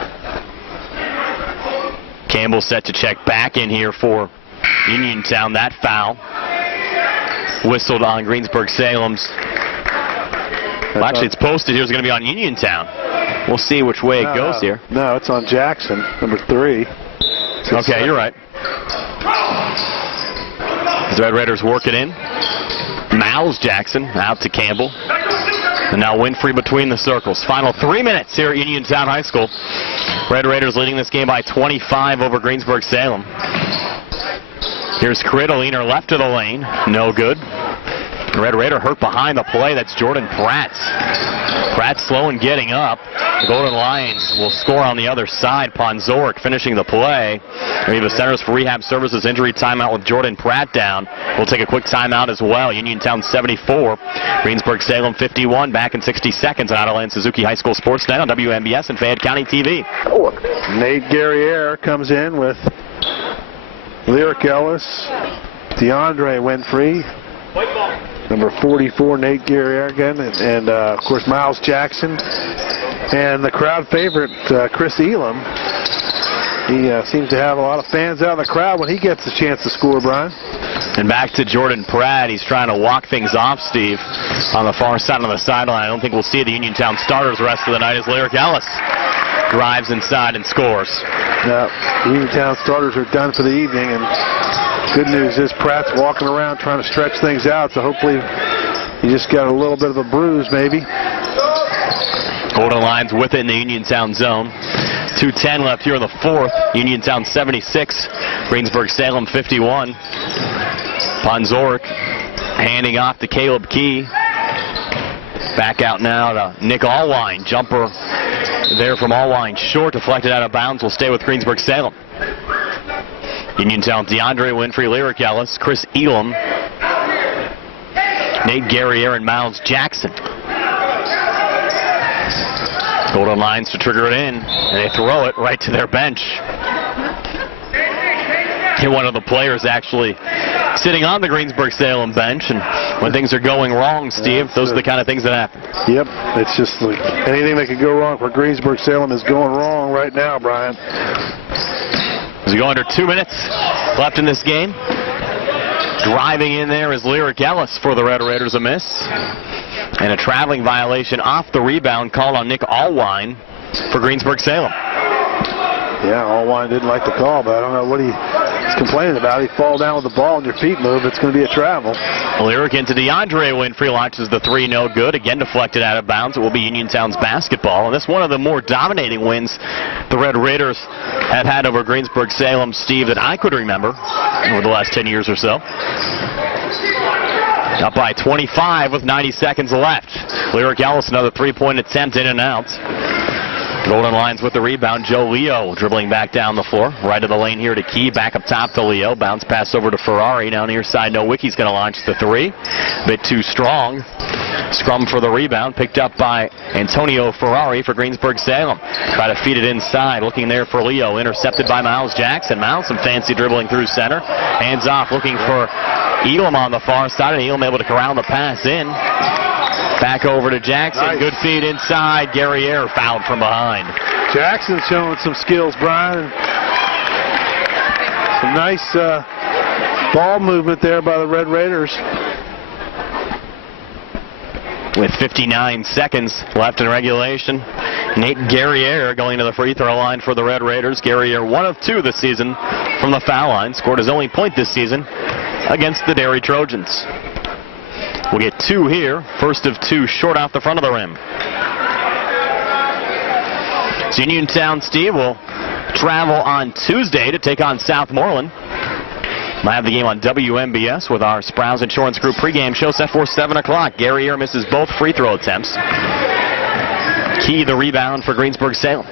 Campbell set to check back in here for Uniontown. That foul whistled on Greensburg-Salem's. Well, actually, it's posted here. It's going to be on Uniontown. We'll see which way it goes here. No, it's on Jackson, number 3. Okay, you're right. The Red Raiders work it in. Miles Jackson out to Campbell. And now Winfrey between the circles. Final 3 minutes here at Uniontown High School. Red Raiders leading this game by 25 over Greensburg-Salem. Here's Crittleiner left of the lane. No good. Red Raider hurt behind the play. That's Jordan Pratt. Pratt slow and getting up. The Golden Lions will score on the other side. Ponzorek finishing the play. We have a Centers for Rehab Services injury timeout with Jordan Pratt down. We'll take a quick timeout as well. Uniontown 74, Greensburg-Salem 51. Back in 60 seconds on Otto Suzuki High School Sports Night on WMBS and Fayette County TV. Nate Guerriere comes in with Lyric Ellis, DeAndre Winfrey, Number 44, Nate Guerrier again, and of course, Miles Jackson. And the crowd favorite, Chris Elam. He seems to have a lot of fans out in the crowd when he gets a chance to score, Brian. And back to Jordan Pratt. He's trying to walk things off, Steve, on the far side on the sideline. I don't think we'll see the Uniontown starters the rest of the night as Lyric Ellis drives inside and scores. Yeah, the Uniontown starters are done for the evening, and good news is Pratt's walking around trying to stretch things out, so hopefully he just got a little bit of a bruise maybe. Golden Lions with it in the Uniontown zone. 2:10 left here in the fourth. Uniontown 76, Greensburg-Salem 51. Ponzoric handing off to Caleb Key. Back out now to Nick Allwine. Jumper there from Allwine. Short, deflected out of bounds. Will stay with Greensburg-Salem. Uniontown, DeAndre Winfrey, Lyric Ellis, Chris Elam, Nate Guerrier, and Miles Jackson. Golden Lions to trigger it in, and they throw it right to their bench. And one of the players actually sitting on the Greensburg-Salem bench, and when things are going wrong, Steve, those are the kind of things that happen. Yep, it's just like anything that could go wrong for Greensburg-Salem is going wrong right now, Brian. As we go under 2 minutes left in this game, driving in there is Lyric Ellis for the Red Raiders, a miss. And a traveling violation off the rebound called on Nick Allwine for Greensburg-Salem. Yeah, Allwine didn't like the call, but I don't know what he's complaining about. He fall down with the ball and your feet move, it's going to be a travel. Lyric into DeAndre Winfrey, launches the three, no good. Again deflected out of bounds. It will be Uniontown's basketball. And this is one of the more dominating wins the Red Raiders have had over Greensburg-Salem, Steve, that I could remember over the last 10 years or so. Up by 25 with 90 seconds left. Lyric Ellis, another three-point attempt in and out. Golden Lions with the rebound. Joe Leo dribbling back down the floor. Right of the lane here to Key. Back up top to Leo. Bounce pass over to Ferrari. Now near side, Nowicki's going to launch the three. Bit too strong. Scrum for the rebound. Picked up by Antonio Ferrari for Greensburg-Salem. Try to feed it inside. Looking there for Leo. Intercepted by Miles Jackson. Miles, some fancy dribbling through center. Hands off, looking for Elam on the far side. And Elam able to corral the pass in. Back over to Jackson. Nice. Good feed inside. Guerrier fouled from behind. Jackson's showing some skills, Brian. Some nice ball movement there by the Red Raiders. With 59 seconds left in regulation, Nate Guerrier going to the free throw line for the Red Raiders. Guerrier 1 of 2 this season from the foul line. Scored his only point this season against the Derry Trojans. We'll get 2 here. First of 2 short off the front of the rim. So Uniontown, Steve, will travel on Tuesday to take on Southmoreland. We'll have the game on WMBS with our Sprouse Insurance Group pregame show set for 7 o'clock. Guerrier misses both free throw attempts. Key the rebound for Greensburg-Salem.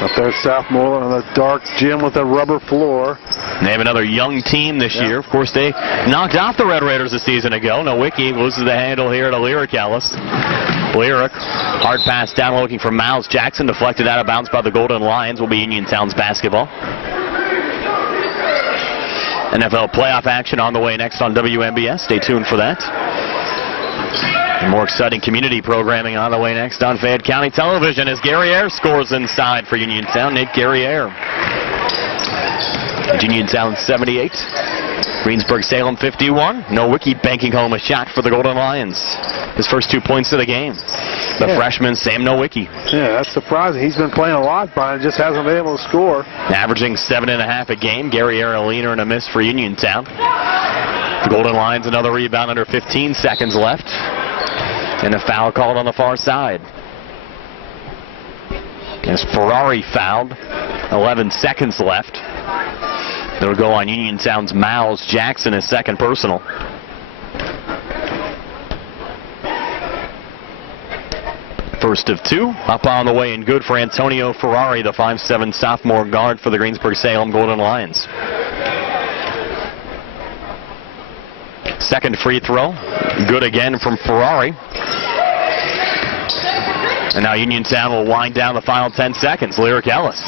Up there, Southmoreland on the dark gym with a rubber floor. They have another young team this year. Of course, they knocked off the Red Raiders a season ago. Nowicki loses the handle here to Lyric Ellis. Lyric, hard pass down, looking for Miles Jackson. Deflected out of bounds by the Golden Lions. Will be Uniontown's basketball. NFL playoff action on the way next on WMBS. Stay tuned for that. And more exciting community programming on the way next on Fayette County Television as Guerrier scores inside for Uniontown. Nate Guerrier. Uniontown 78. Greensburg-Salem 51. Nowicki banking home a shot for the Golden Lions. His first 2 points of the game. The freshman, Sam Nowicki. Yeah, that's surprising. He's been playing a lot, Brian, just hasn't been able to score. Averaging 7.5 a game. Guerrier, a leaner and a miss for Uniontown. The Golden Lions, another rebound under 15 seconds left. And a foul called on the far side. As Ferrari fouled, 11 seconds left. It'll go on Uniontown's Miles Jackson, his second personal. First of 2, up on the way and good for Antonio Ferrari, the 5'7" sophomore guard for the Greensburg-Salem Golden Lions. Second free throw, good again from Ferrari. And now Uniontown will wind down the final 10 seconds. Lyric Ellis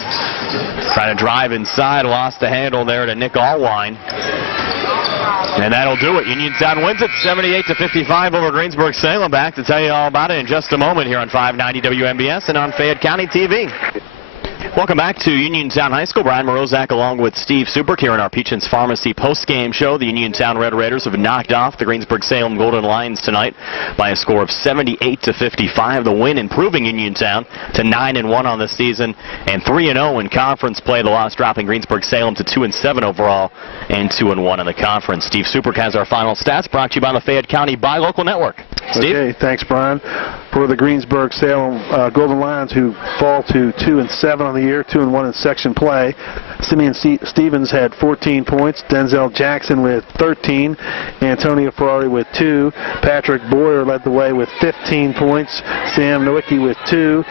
trying to drive inside, lost the handle there to Nick Allwine. And that'll do it. Uniontown wins it 78-55 over Greensburg-Salem. Back to tell you all about it in just a moment here on 590 WMBS and on Fayette County TV. Welcome back to Uniontown High School. Brian Morozak along with Steve Superick here in our Peachins Pharmacy post-game show. The Uniontown Red Raiders have knocked off the Greensburg-Salem Golden Lions tonight by a score of 78-55. The win improving Uniontown to 9-1 on the season and 3-0 in conference play. The loss dropping Greensburg-Salem to 2-7 overall and 2-1 in the conference. Steve Superick has our final stats brought to you by the Fayette County Buy Local Network. Steve? Okay, thanks, Brian. For the Greensburg-Salem Golden Lions, who fall to 2-7 on the year, 2-1 in section play, Simeon Stevens had 14 points, Denzel Jackson with 13, Antonio Ferrari with 2, Patrick Boyer led the way with 15 points, Sam Nowicki with 2,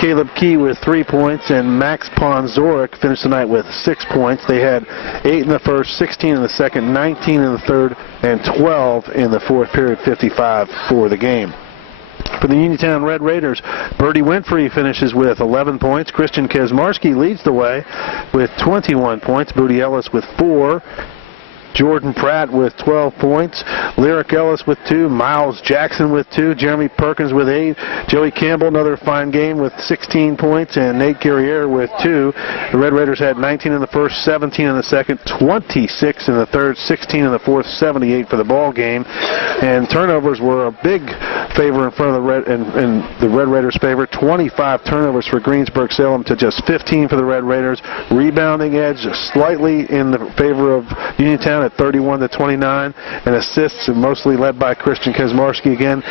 Caleb Key with 3 points, and Max Ponzoric finished the night with 6 points. They had 8 in the first, 16 in the second, 19 in the third, and 12 in the fourth period, 55 for the game. For the Uniontown Red Raiders, Birdie Winfrey finishes with 11 points. Christian Kazmarski leads the way with 21 points. Booty Ellis with 4. Jordan Pratt with 12 points. Lyric Ellis with 2. Miles Jackson with 2. Jeremy Perkins with 8. Joey Campbell, another fine game with 16 points. And Nate Guerriere with 2. The Red Raiders had 19 in the first, 17 in the second, 26 in the third, 16 in the fourth, 78 for the ball game. And turnovers were a big favor in front of the Red Raiders' favor. 25 turnovers for Greensburg-Salem to just 15 for the Red Raiders. Rebounding edge slightly in the favor of Uniontown at 31-29, and assists mostly led by Christian Kazmarski again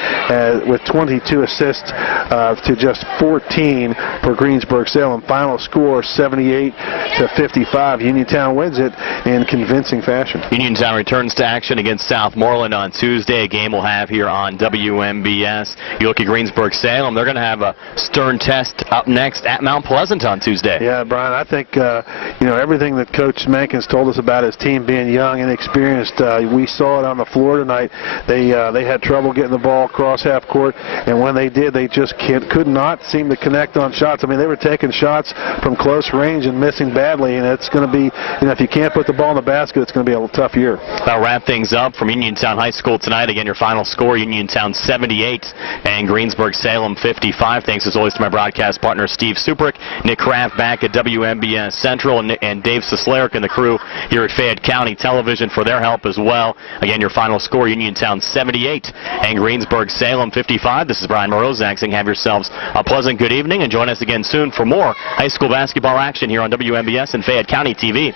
with 22 assists to just 14 for Greensburg-Salem. Final score 78-55. Uniontown wins it in convincing fashion. Uniontown returns to action against Southmoreland on Tuesday, a game we'll have here on WMBS. You look at Greensburg-Salem, they're going to have a stern test up next at Mount Pleasant on Tuesday. Yeah, Brian, I think everything that Coach Mankins told us about his team being young, inexperienced. We saw it on the floor tonight. They had trouble getting the ball across half court, and when they did, they just could not seem to connect on shots. I mean, they were taking shots from close range and missing badly, and it's going to be, if you can't put the ball in the basket, it's going to be a tough year. That'll wrap things up from Uniontown High School tonight. Again, your final score, Uniontown 78 and Greensburg-Salem 55. Thanks as always to my broadcast partner, Steve Superick, Nick Kraft back at WMBS Central, and Dave Sislerik and the crew here at Fayette County Television for their help as well. Again, your final score, Uniontown 78 and Greensburg-Salem 55. This is Brian Morozak saying have yourselves a pleasant good evening, and join us again soon for more high school basketball action here on WMBS and Fayette County TV.